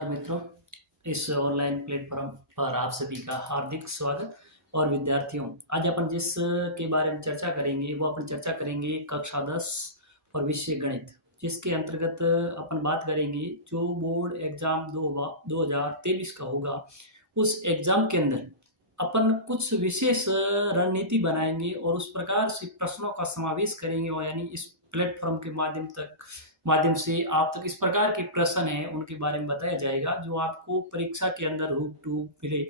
मित्रों, इस online platform पर आप सभी का हार्दिक स्वागत। और विद्यार्थियों, आज अपन जिस के बारे में चर्चा करेंगे वो अपन चर्चा करेंगे कक्षा 10 और विषय गणित, जिसके अंतर्गत अपन बात करेंगे जो बोर्ड एग्जाम 2023 का होगा। उस एग्जाम के अंदर अपन कुछ विशेष रणनीति बनाएंगे और उस प्रकार से प्रश्नों का समावेश करेंगे, और यानी इस प्लेटफॉर्म के माध्यम से आप तक इस प्रकार के प्रश्न हैं उनके बारे में बताया जाएगा जो आपको परीक्षा के अंदर रूप टू मिले,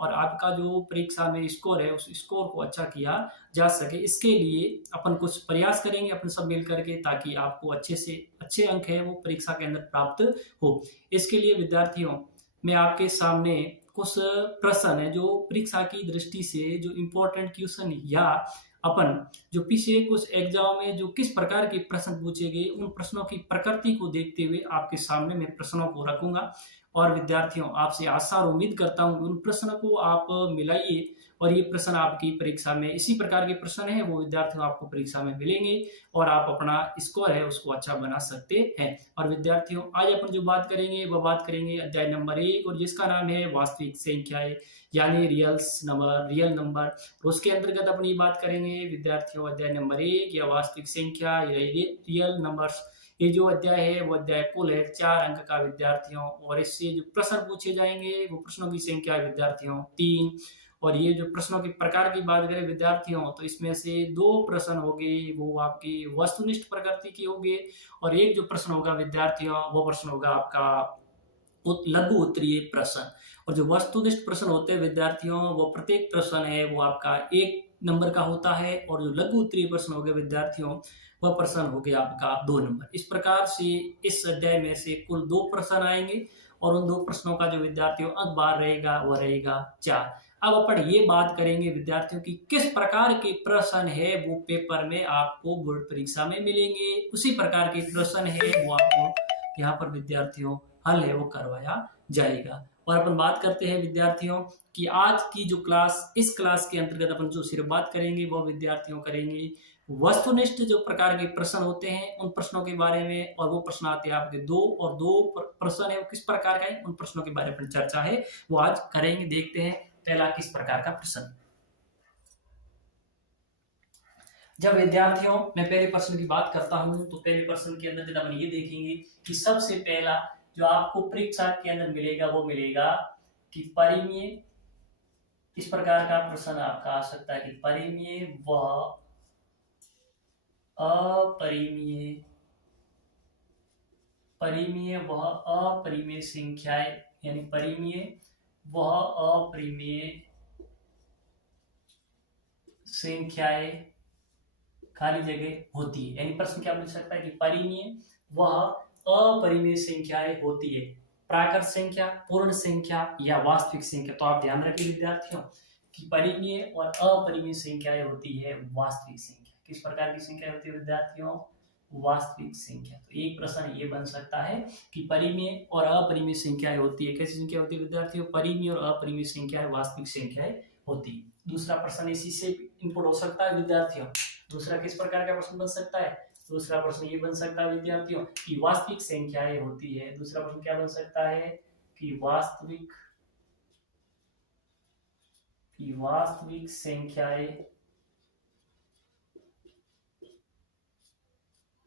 और आपका जो परीक्षा में स्कोर है उस स्कोर को अच्छा किया जा सके। इसके लिए अपन कुछ प्रयास करेंगे अपन सब मिल करके, ताकि आपको अच्छे से अच्छे अंक है वो परीक्षा के अंदर प्राप्त हो। इसके लिए विद्यार्थियों, मैं आपके सामने कुछ प्रश्न है जो परीक्षा की दृष्टि से जो इम्पोर्टेंट क्वेश्चन या अपन जो पिछले कुछ एग्जाम में जो किस प्रकार के प्रश्न पूछे गए उन प्रश्नों की प्रकृति को देखते हुए आपके सामने मैं प्रश्नों को रखूंगा। और विद्यार्थियों, आपसे आशा और उम्मीद करता हूं उन प्रश्नों को आप मिलाइए, और ये प्रश्न आपकी परीक्षा में इसी प्रकार के प्रश्न है वो विद्यार्थियों आपको परीक्षा में मिलेंगे, और आप अपना स्कोर है उसको अच्छा बना सकते हैं। और विद्यार्थियों, आज अपन जो बात करेंगे वह बात करेंगे अध्याय नंबर 1, और जिसका नाम है वास्तविक संख्याएं, यानी रियल नंबर। उसके अंतर्गत अपन ये बात करेंगे विद्यार्थियों अध्याय नंबर 1 या वास्तविक संख्या या रियल नंबर्स। ये जो अध्याय है वो अध्याय कुल है 4 अंक का विद्यार्थियों, और इससे जो प्रश्न पूछे जाएंगे वो प्रश्नों की संख्या है विद्यार्थियों 3। और ये जो प्रश्नों के प्रकार की बात करें विद्यार्थियों, तो इसमें से 2 प्रश्न हो गए वो आपकी वस्तुनिष्ठ प्रकृति के होंगे, और एक जो प्रश्न होगा विद्यार्थियों वो प्रश्न होगा आपका लघु उत्तरीय प्रश्न। और जो वस्तुनिष्ठ प्रश्न होते हैं विद्यार्थियों, वो प्रत्येक प्रश्न है वो आपका 1 नंबर का होता है, और जो लघु उत्तरीय प्रश्न हो गए विद्यार्थियों वह प्रश्न हो गया आपका 2 नंबर। इस प्रकार से इस अध्याय में से कुल 2 प्रश्न आएंगे, और उन 2 प्रश्नों का जो विद्यार्थियों अंक बार रहेगा वो रहेगा 4। अब अपन ये बात करेंगे विद्यार्थियों की किस प्रकार के प्रश्न है वो पेपर में आपको बोर्ड परीक्षा में मिलेंगे, उसी प्रकार के प्रश्न है वो आपको यहाँ पर विद्यार्थियों हल है वो करवाया जाएगा। और अपन बात करते हैं विद्यार्थियों कि आज की जो क्लास, इस क्लास के अंतर्गत अपन जो सिर्फ बात करेंगे वो विद्यार्थियों करेंगे वस्तुनिष्ठ जो प्रकार के प्रश्न होते हैं उन प्रश्नों के बारे में, और वो प्रश्न आते हैं आपके 2 और 2 प्रश्न है वो किस प्रकार का है उन प्रश्नों के बारे में चर्चा है वो आज करेंगे। देखते हैं पहला किस प्रकार का प्रश्न। जब विद्यार्थियों मैं पहले प्रश्न की बात करता हूं तो पहले प्रश्न के अंदर अपन ये देखेंगे कि सबसे पहला जो आपको परीक्षा के अंदर मिलेगा वो मिलेगा कि परिमेय। इस प्रकार का प्रश्न आपका आ सकता है कि परिमेय व अपरिमेय, परिमेय व अपरिमेय संख्याएं, यानी परिमेय व अपरिमेय संख्याएं खाली जगह होती है। यानी प्रश्न क्या मिल सकता है कि परिमेय वह अपरिमेय संख्याएं होती है, प्राकृत संख्या, पूर्ण संख्या या वास्तविक संख्या। तो आप ध्यान रखिए विद्यार्थियों कि परिमेय और अपरिमेय संख्याएं होती है वास्तविक संख्या। किस प्रकार की संख्या होती है विद्यार्थियों? वास्तविक संख्या। तो एक प्रश्न ये बन सकता है कि परिमेय और अपरिमेय संख्याएं होती है। कैसी संख्या होती है विद्यार्थियों? परिमेय और अपरिमेय संख्याएं वास्तविक संख्याएं होती है। दूसरा प्रश्न इसी से इनपुट हो सकता है विद्यार्थियों। दूसरा किस प्रकार का प्रश्न बन सकता है? दूसरा प्रश्न ये बन सकता है विद्यार्थियों कि वास्तविक संख्याएं होती है। दूसरा प्रश्न क्या बन सकता है कि वास्तविक संख्याएं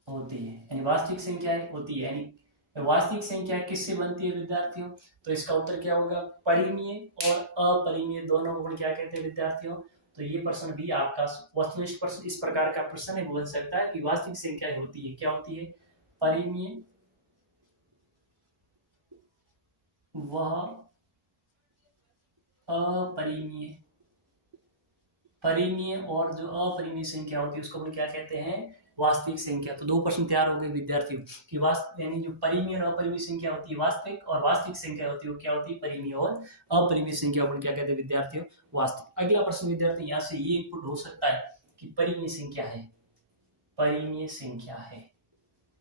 होती है, यानी वास्तविक संख्याएं होती है। यानी वास्तविक संख्या किससे बनती है विद्यार्थियों? तो इसका उत्तर क्या होगा? परिमेय और अपरिमेय दोनों को क्या कहते हैं विद्यार्थियों? तो ये प्रश्न भी आपका वस्तुनिष्ठ प्रश्न इस प्रकार का प्रश्न है बन सकता है कि वास्तविक संख्या होती है, क्या होती है? परिमेय वह अपरिमेय, परिमेय और जो अपरिमेय संख्या होती है उसको हम क्या कहते हैं? वास्तविक संख्या। तो 2 प्रश्न तैयार हो गए विद्यार्थियों कि यानी जो परिमेय और अपरिमेय संख्या होती है वास्तविक, और वास्तविक संख्या होती है वो क्या होती है? परिमेय और अपरिमेय संख्या को क्या कहते हैं विद्यार्थियों? वास्तविक। अगला प्रश्न विद्यार्थी यहाँ से ये इनपुट हो सकता है कि परिमेय संख्या है, परिमेय संख्या है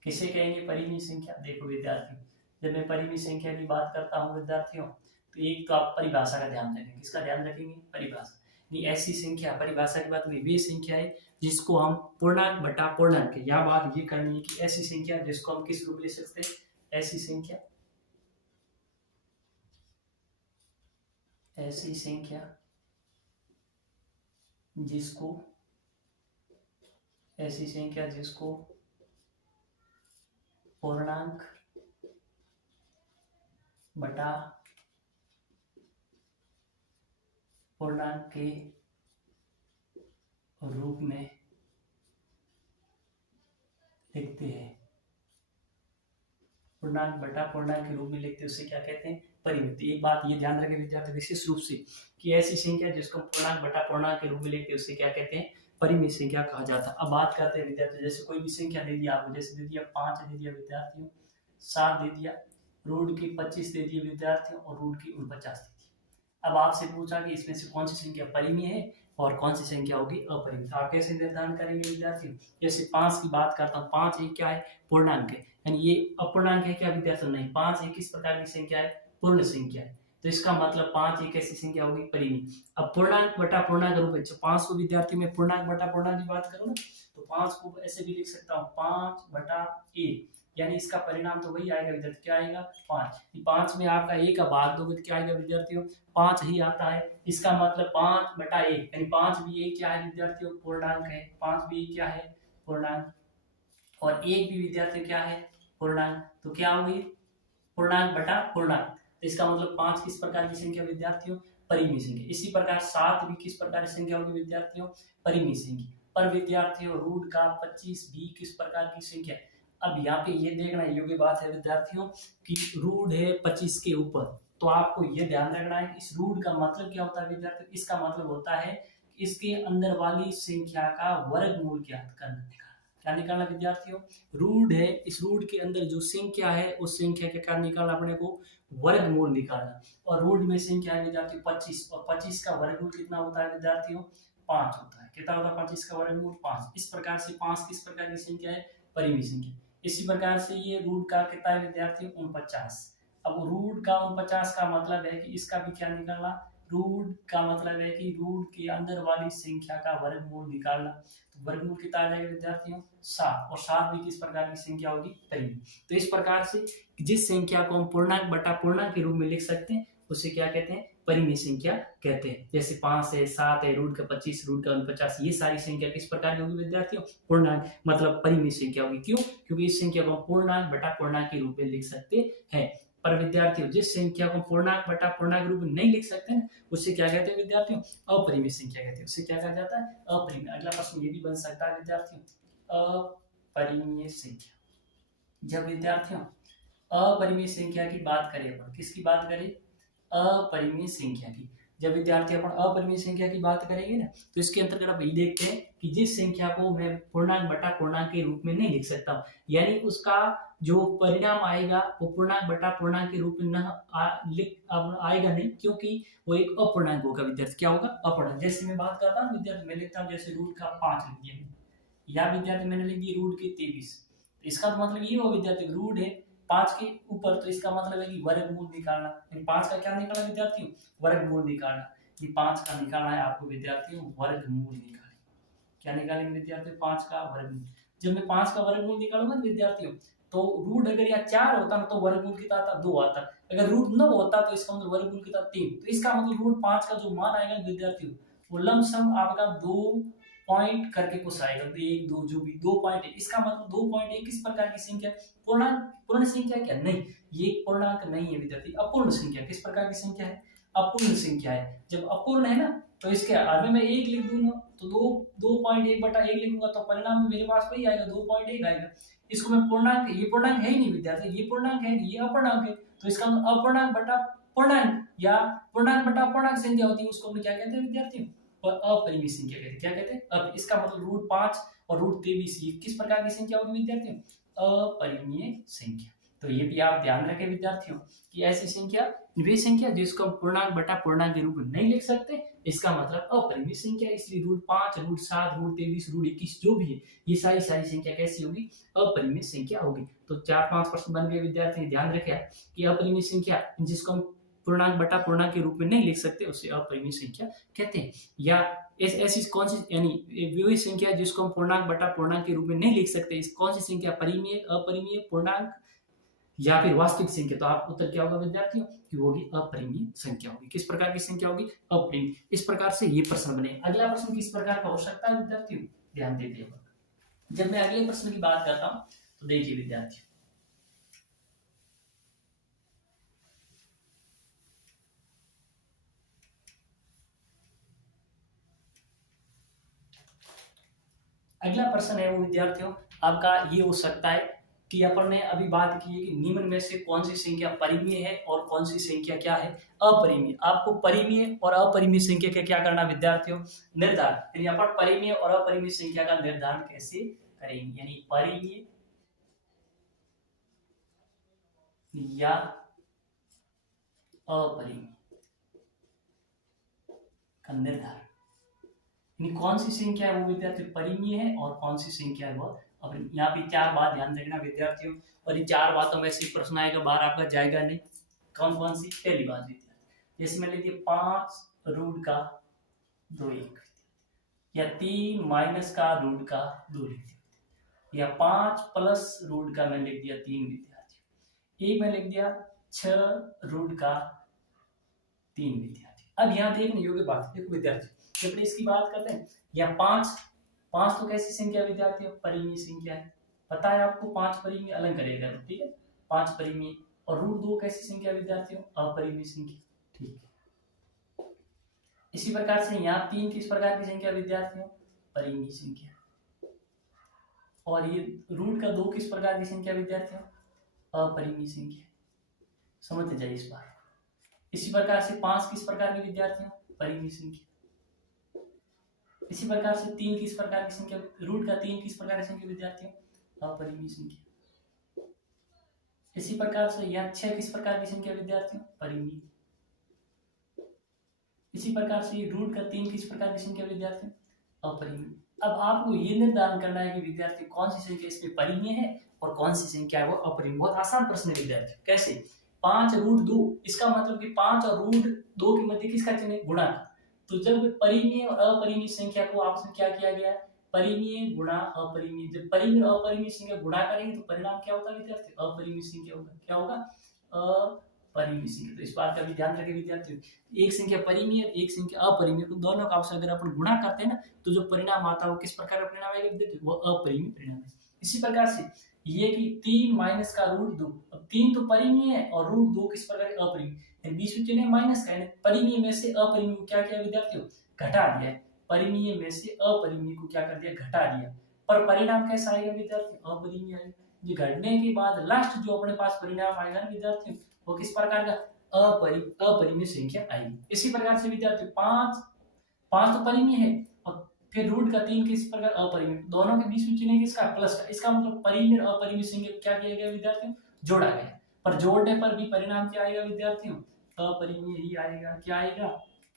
किसे कहेंगे परिमेय संख्या? देखो विद्यार्थियों, जब मैं परिमेय संख्या की बात करता हूँ विद्यार्थियों, तो एक तो आप परिभाषा का ध्यान रखेंगे। किसका ध्यान रखेंगे? परिभाषा। नहीं, ऐसी संख्या, परिभाषा की बात में वे संख्या है जिसको हम पूर्णांक बटा पूर्णांक, या बात ये करनी है कि ऐसी संख्या जिसको हम किस रूप ले सकते हैं? ऐसी संख्या ऐसी संख्या जिसको पूर्णांक बटा पूर्णांक के रूप में लिखते हैं। पूर्णांक बटा पूर्णांक के रूप में लिखते हैं, उसे क्या कहते हैं? परिमित। एक बात ये ध्यान रखें विद्यार्थी विशेष रूप से कि ऐसी संख्या जिसको पूर्णांक बटा पूर्णांक के रूप में लिखते हैं उसे क्या कहते हैं? परिमित संख्या कहा जाता है। अब बात करते हैं विद्यार्थी, जैसे कोई भी संख्या दे दिया आपको, जैसे दे दिया 5 दे दिया विद्यार्थियों, 7 दे दिया, रूट की 25 दे दिए विद्यार्थियों और रूट की 49 दे दी। अब आपसे पूछा कि इसमें से कौन सी संख्या परिमेय है और कौन सी संख्या होगी अपरिमित। आप कैसे निर्धारण करेंगे विद्यार्थियों? जैसे 5 की बात करता हूँ, 5 एक क्या है? पूर्णांक है, यानी ये अपूर्णांक है क्या विद्यार्थियों? नहीं, 5 एक किस प्रकार की संख्या है? पूर्ण संख्या है। तो इसका मतलब 5 एक ऐसी संख्या होगी परिमेय। अब पूर्णांक बटा पूर्णांक रूप में 5 को विद्यार्थी में पूर्णांक बटा पूर्णांक की बात करूँ ना, तो 5 को ऐसे भी लिख सकता हूँ 5/1, यानी इसका परिणाम तो वही आएगा विद्यार्थी, क्या आएगा? 5। 5 में आपका 1 का भाग दोगे तो क्या आएगा विद्यार्थियों? 5 ही आता है। इसका मतलब 5/1, यानी 5 भी एक क्या है विद्यार्थियों? पूर्णांक है। 5 भी क्या है? पूर्णांक। और 1 भी विद्यार्थी क्या है? पूर्णांक। तो क्या होगी? पूर्णांक बटा पूर्णांक। तो इसका मतलब 5 किस प्रकार की संख्या विद्यार्थियों? परिमेय संख्या। इसी प्रकार 7 भी किस प्रकार की संख्या होगी विद्यार्थियों? परिमेय संख्या। पर विद्यार्थियों रूट का 25 भी किस प्रकार की संख्या है? अब यहाँ पे ये देखना योग्य बात है विद्यार्थियों कि रूट है 25 के ऊपर, तो आपको ये ध्यान रखना है कि इस रूट का मतलब क्या होता है विद्यार्थियों? इसका मतलब होता है कि इसके अंदर वाली संख्या का वर्गमूल ज्ञात करना। क्या निकालना विद्यार्थियों? रूट है, इस रूट के अंदर जो संख्या है उस संख्या के क्या निकालना अपने को? वर्गमूल निकालना। और रूट में संख्या है विद्यार्थियों 25, और 25 का वर्गमूल कितना होता है विद्यार्थियों? 5 होता है। कितना होता है 25 का वर्गमूल? 5। इस प्रकार से 5 किस प्रकार की संख्या है? परिमेय संख्या। इसी प्रकार से ये रूट का कितना है विद्यार्थियों? 49। अब रूट का 49 का मतलब है कि इसका भी क्या निकालना? रूट का मतलब है कि रूट के अंदर वाली संख्या का वर्गमूल निकालना। तो वर्गमूल कितना आ जाएगा विद्यार्थियों? 7। और 7 भी किस प्रकार की संख्या होगी? परिमेय। तो इस प्रकार से जिस संख्या को हम पूर्णांक बटा पूर्णांक के रूप में लिख सकते हैं उसे क्या कहते हैं? परिमेय संख्या कहते हैं। जैसे 5 है, 7 है, रूट का 25, रूट का 49, ये सारी संख्या किस प्रकार की होगी विद्यार्थियों? पूर्णांक, मतलब परिमेय संख्या होगी। क्यों? क्योंकि इस संख्या को हम पूर्णांक बटा पूर्णांक के रूप में लिख सकते हैं। पर विद्यार्थियों जिस संख्या को पूर्णांक बटा पूर्णांक के रूप में नहीं लिख सकते हैं उससे क्या कहते हैं विद्यार्थियों? अपरिमेय संख्या कहते हैं। उससे क्या कहा जाता है? अपरिमेय। अगला प्रश्न ये भी बन सकता है विद्यार्थियों, अपरिमेय संख्या। जब विद्यार्थियों अपरिमेय संख्या की बात करें, अपन किसकी बात करें? अपरिमेय संख्या की। जब विद्यार्थी अपन अपरिमेय संख्या की बात करेंगे ना, तो इसके अंतर्गत आप ये देखते हैं कि जिस संख्या को मैं पूर्णांक बटा पूर्णांक के रूप में नहीं लिख सकता हूँ, यानी उसका जो परिणाम आएगा वो पूर्णांक बटा पूर्णांक के रूप में आएगा नहीं, क्योंकि वो एक अपूर्णांक होगा विद्यार्थी। क्या होगा? अपूर्णांक। जैसे मैं बात करता हूँ विद्यार्थी, मैं लिखता हूँ जैसे रूट का 5 लिख दिया, या विद्यार्थी मैंने लिख दिया रूट के 23। इसका तो मतलब ये हो विद्यार्थी रूट है 5 के ऊपर, तो इसका मतलब है कि वर्गमूल निकालना। 5 का क्या निकालना विद्यार्थियों? वर्गमूल निकालना। ये 5 का निकालना है आपको विद्यार्थियों, वर्गमूल निकालेंगे। क्या निकालेंगे विद्यार्थियों? 5 का वर्गमूल। जब मैं 5 का वर्गमूल निकालूंगा विद्यार्थियों, तो रूट अगर यहाँ 4 होता ना तो वर्गमूल कितना आता? 2 आता। अगर रूट 9 होता तो इसका मतलब वर्गमूल कितना? 3। तो इसका मतलब रूट 5 का जो मान आएगा विद्यार्थियों वो लमसम आपका 2 पॉइंट करके कुछ आएगा, 1 2 जो भी 2 पॉइंट है। इसका मतलब 2 पॉइंट है किस प्रकार की संख्या? पूर्णांक। पूर्ण संख्या क्या? नहीं, ये पूर्णांक नहीं है विद्यार्थी, अपूर्ण संख्या। किस प्रकार की संख्या है? अपूर्ण संख्या है। जब अपूर्ण है ना तो इसके आगे में 1 लिख दूंगा तो 2.1/1 लिखूंगा तो परिणाम में मेरे पास वही आएगा, 2.1 आएगा। इसको मैं पूर्णांक, ये पूर्णांक है ही नहीं विद्यार्थी, ये पूर्णांक है नहीं, ये अपूर्णांक है। तो इसका अपूर्णांक बटा पूर्णांक या पूर्णांक बटा अपूर्णांक संख्या होती है, उसको हम क्या कहते हैं विद्यार्थियों? अपरिमेय संख्या कहते हैं। क्या कहते हैं? अब इसका मतलब रूट 5 और रूट 23 ये किस प्रकार की संख्या होगी विद्यार्थियों? अपरिमेय संख्या। तो ये भी आप ध्यान रखें विद्यार्थियों कि ऐसी संख्या वे संख्या जिसको हम पूर्णांक बटा पूर्णांक के रूप में नहीं लिख सकते, इसका मतलब अपरिमेय संख्या। इसलिए रूट 5, रूट 7, रूट 23, रूट 21 जो भी है ये सारी संख्या कैसी होगी? अपरिमेय संख्या होगी। तो 4-5 प्रश्न बन गए विद्यार्थी, ध्यान रखें कि अपरिमेय संख्या जिसको हम पूर्णांक बटा पूर्णांक के रूप में नहीं लिख सकते उसे अपरिमेय संख्या कहते हैं। या ऐसी कौन सी, यानी वही संख्या जिसको हम पूर्णांक बटा पूर्णांक के रूप में नहीं लिख सकते, इस कौन सी संख्या? परिमेय, अपरिमेय, पूर्णांक या फिर वास्तविक संख्या, तो आप उत्तर क्या होगा विद्यार्थियों कि वो होगी अपरिमेय संख्या होगी। किस प्रकार की संख्या होगी? अपरिमेय। इस प्रकार से ये प्रश्न बने। अगला प्रश्न किस प्रकार का हो सकता है विद्यार्थियों? ध्यान दीजिएगा। जब मैं अगले प्रश्न की बात करता हूं तो देखिए विद्यार्थियों, अगला प्रश्न है वो विद्यार्थियों आपका ये हो सकता है कि अपन ने अभी बात की है कि निम्न में से कौन सी संख्या परिमेय है और कौन सी संख्या क्या है? अपरिमेय। आपको परिमेय और अपरिमेय संख्या का क्या करना विद्यार्थियों? निर्धारण। यानी अपन परिमेय और अपरिमेय संख्या का निर्धारण कैसे करेंगे? यानी परिमेय या अपरिमेय का निर्धारण, यानी कौन सी संख्या है वो विद्यार्थी परिमेय है और कौन सी संख्या है वो अपरिमेय। यहाँ पे चार बात ध्यान रखना विद्यार्थियों, और इन चार बातों में से प्रश्न आएगा, बाहर आपका जाएगा नहीं। कौन कौन सी? पहली बात विद्यार्थी, इसमें लिखिए 5√2 या 3 - का√2 लिख दिया, या 5 + √का मैंने लिख दिया 3 विद्यार्थी। एक में लिख दिया 6√का 3 विद्यार्थी। अब यहाँ देखने योग्य बात देखो विद्यार्थी, जब इसकी बात करते हैं या 5 5 तो कैसी संख्या विद्यार्थी? परिमेय संख्या है, पता है आपको। 5 परिमेय अलग करेगा, ठीक है। 5 परिमेय और √2 कैसी संख्या विद्यार्थियों? अपरिमेय संख्या, ठीक है। इसी प्रकार से यहाँ 3 किस प्रकार की संख्या विद्यार्थियों? परिमेय संख्या। और ये √2 किस प्रकार की संख्या विद्यार्थियों? अपरिमेय संख्या। समझते जाइए इस बात। इसी प्रकार से 5 किस प्रकार की विद्यार्थियों? परिमेय संख्या। इसी प्रकार से 3 किस प्रकार की संख्या? √3 किस प्रकार की संख्या विद्यार्थियों? अपरिमेय संख्या। इसी प्रकार से यहाँ 6 किस प्रकार की संख्या विद्यार्थियों? परिमेय। इसी प्रकार से √3 किस प्रकार की संख्या विद्यार्थियों? अपरिमेय। अब आपको ये निर्धारण करना है कि विद्यार्थी कौन सी संख्या इसमें परिमेय है और कौन सी संख्या है वो अपरिमेय। बहुत आसान प्रश्न है विद्यार्थी। कैसे? 5√2, इसका मतलब कि 5 और √2 के मध्य किसका चिन्ह? गुणा। तो जब परिमेय और अपरिमेय संख्या को आपस में क्या किया गया? परिमेय गुणा अपरिमेय। जब परिमेय और अपरिमेय संख्या गुणा करेंगे तो परिणाम क्या होता है विद्यार्थी? अपरिमेय संख्या होगा। क्या होगा? अपरिमेय संख्या। तो इस बात का भी ध्यान रखें विद्यार्थी, एक संख्या परिमेय एक संख्या अपरिमेय, तो दोनों का आपस में अगर अपन गुणा करते हैं ना तो जो परिणाम आता है वो किस प्रकार का परिणाम आएगा विद्यार्थी? वो अपरिमेय परिणाम है। इसी प्रकार से ये कि 3 - का√2, अब 3 तो परिमेय है और √2 किस प्रकार अपरिमेय, बीच में चिन्ह माइनस का है। परिमेय में से अपरिमेय को क्या किया विद्यार्थियों? घटा दिया है। परिमेय में से अपरिमेय को क्या कर दिया? घटा दिया। पर परिणाम कैसा आएगा विद्यार्थी? अपरिमेय आएगा। ये घटने के बाद लास्ट जो अपने पास परिणाम आएगा ना विद्यार्थियों, वो किस प्रकार का? अपरिमेय संख्या आएगी। इसी प्रकार से विद्यार्थी 5 तो परिमेय है और फिर √3 किस प्रकार? अपरिमेय। दोनों के बीच में चिन्ह किसका? प्लस का। इसका मतलब परिमेय और अपरिमेय संख्या को क्या किया गया विद्यार्थियों? जोड़ा गया। पर जोड़ने पर भी परिणाम क्या आएगा विद्यार्थियों? अपरिमेय ही आएगा। क्या आएगा?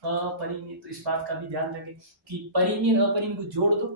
अपरिमेय। तो इस बात का भी ध्यान रखें कि परिमेय और अपरिमेय को जोड़ दो,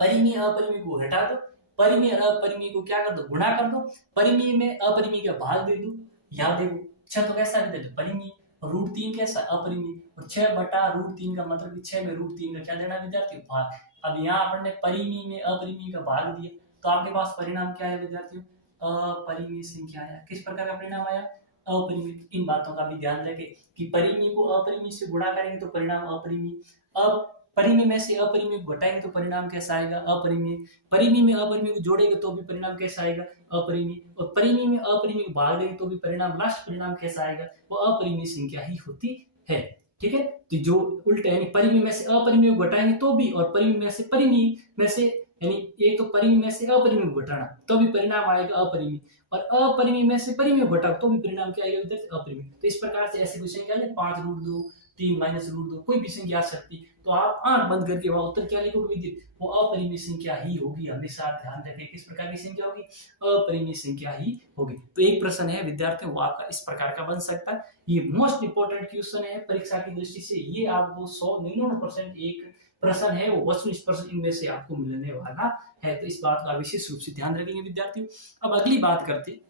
परिमेय अपरिमेय को घटा दो, परिमेय अपरिमेय को क्या कर दो? गुणा कर दो, परिमेय में अपरिमेय का भाग दे दो। यहाँ देखो 6 तो कैसा है परिमेय, और √3 कैसा? अपरिमेय। और 6/√3 का मतलब 6 में √3 का क्या लेना विद्यार्थी? भाग। अब यहाँ अपन ने परिमेय में अपरिमेय का भाग दिया तो आपके पास परिणाम क्या है विद्यार्थियों? अपरिमेय संख्या आया। किस प्रकार का परिणाम आया? अपरिमेय। इन बातों का भी ध्यान रखें कि परिमेय को अपरिमेय से गुणा करेंगे तो परिणाम अपरिमेय। अब परिमेय में से अपरिमेय को घटाएंगे तो परिणाम कैसा आएगा? अपरिमेय। परिमेय में अपरिमेय को जोड़ेंगे तो भी परिणाम कैसा आएगा? अपरिमेय। और परिमेय में अपरिमेय को भाग देंगे तो भी परिणाम, लास्ट परिणाम कैसा आएगा? वो अपरिमेय संख्या ही होती है। ठीक है, तो जो उल्टा यानी परिमेय में से अपरिमेय को घटाएंगे तो भी, और परिमेय में से परिमेय में से, यानी एक तो परिमेय में से अपरिमेय को घटाना तो भी परिणाम आएगा अपरिमेय, और अपरिमेय में से परिमेय को घटाओ तो भी परिणाम क्या आएगा विद्यार्थी? अपरिमेय। तो इस प्रकार से ऐसी कोई संख्या है 5√2, 3 - √2, कोई भी संख्या आ सकती है, तो आप आंख बंद करके वहां उत्तर क्या लिखोगे विद्यार्थी? वो अपरिमेय संख्या ही होगी। हमेशा ध्यान रखें किस प्रकार की संख्या होगी? अपरिमेय संख्या ही होगी। तो एक प्रश्न है विद्यार्थियों वो आपका इस प्रकार का बन सकता है। ये मोस्ट इंपोर्टेंट क्वेश्चन है परीक्षा की दृष्टि से। ये आपको 99% एक प्रश्न है वो वस्तुनिष्ठ इनमें से आपको मिलने वाला है। तो इस बात का विशेष रूप से ध्यान रखेंगे विद्यार्थियों। अब अगली बात करते,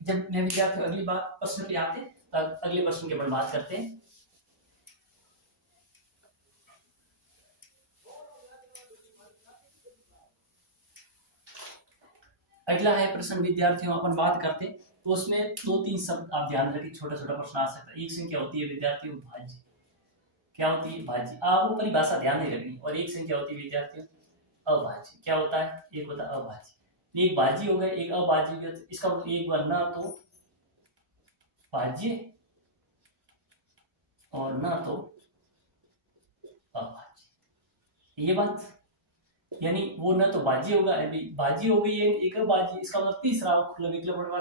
जब मैं विद्यार्थियों अगली बात प्रश्न पे आते, अगले प्रश्न के बाद बात करते हैं। अगला है प्रश्न विद्यार्थियों, अपन बात करते तो उसमें दो तीन शब्द आप ध्यान रखिए, छोटा छोटा प्रश्न आ सकता है। एक संख्या होती है विद्यार्थियों भाज्य, क्या होती है भाज्य, आप वो परिभाषा ध्यान नहीं रखनी। और एक संख्या होती है विद्यार्थियों अभाज्य, क्या होता है, एक होता है अभाज्य। एक भाज्य हो गया, एक अभाज्य हो गया, तो इसका मतलब एक बार ना तो भाज्य और ना तो अभाज्य, ये बात। यानी वो न तो भाज्य होगा, अभी भाज्य हो गई है, एक अभाज्य, इसका मतलब तीसरा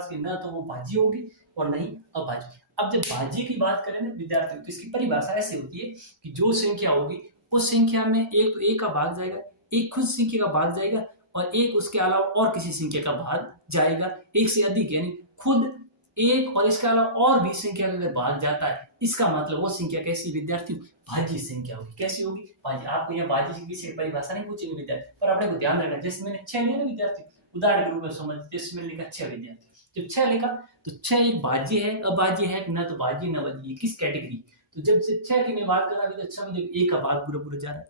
की न तो वो भाज्य होगी और नहीं अभाज्य। अब जब भाज्य की बात करें ना विद्यार्थियों, तो इसकी परिभाषा ऐसे होती है कि जो संख्या होगी उस संख्या में एक तो एक का भाग जाएगा, एक खुद संख्या का भाग जाएगा, और एक उसके अलावा और किसी संख्या का भाग जाएगा, एक से अधिक, यानी खुद एक और इसके अलावा और भी संख्या का अगर भाग जाता है, इसका मतलब वो संख्या कैसी विद्यार्थियों भाज्य संख्या होगी। कैसी होगी भाज्य। आपको यहाँ भाज्य की विषय परिभाषा नहीं पूछेंगे विद्यार्थी, पर आपने को ध्यान रखना, जैसे मैंने 6 लिया ना विद्यार्थी, उदाहरण के रूप में समझ, जैसे मैंने लिखा 6 विद्यार्थी, जब 6 लिखा तो 6 एक भाज्य है, अभाज्य है, न तो भाज्य न भाज्य, किस कैटेगरी। तो जब से 6 की मैं बात कर रहा हूँ, अच्छा में देखो 1 का भाग पूरा पूरा जा रहा है,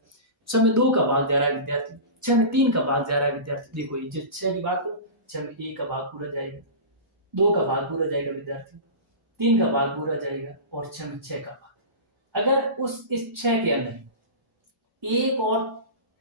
6 में 2 का भाग जा रहा है विद्यार्थी, 6 में 3 का भाग जा रहा है विद्यार्थी। देखो ये जब 6 की बात करो, 6 में 1 का भाग पूरा जाएगा, 2 का भाग पूरा जाएगा विद्यार्थी, 3 का भाग पूरा जाएगा, और 6 में 6 का भाग। अगर उस इस 6 के अंदर एक और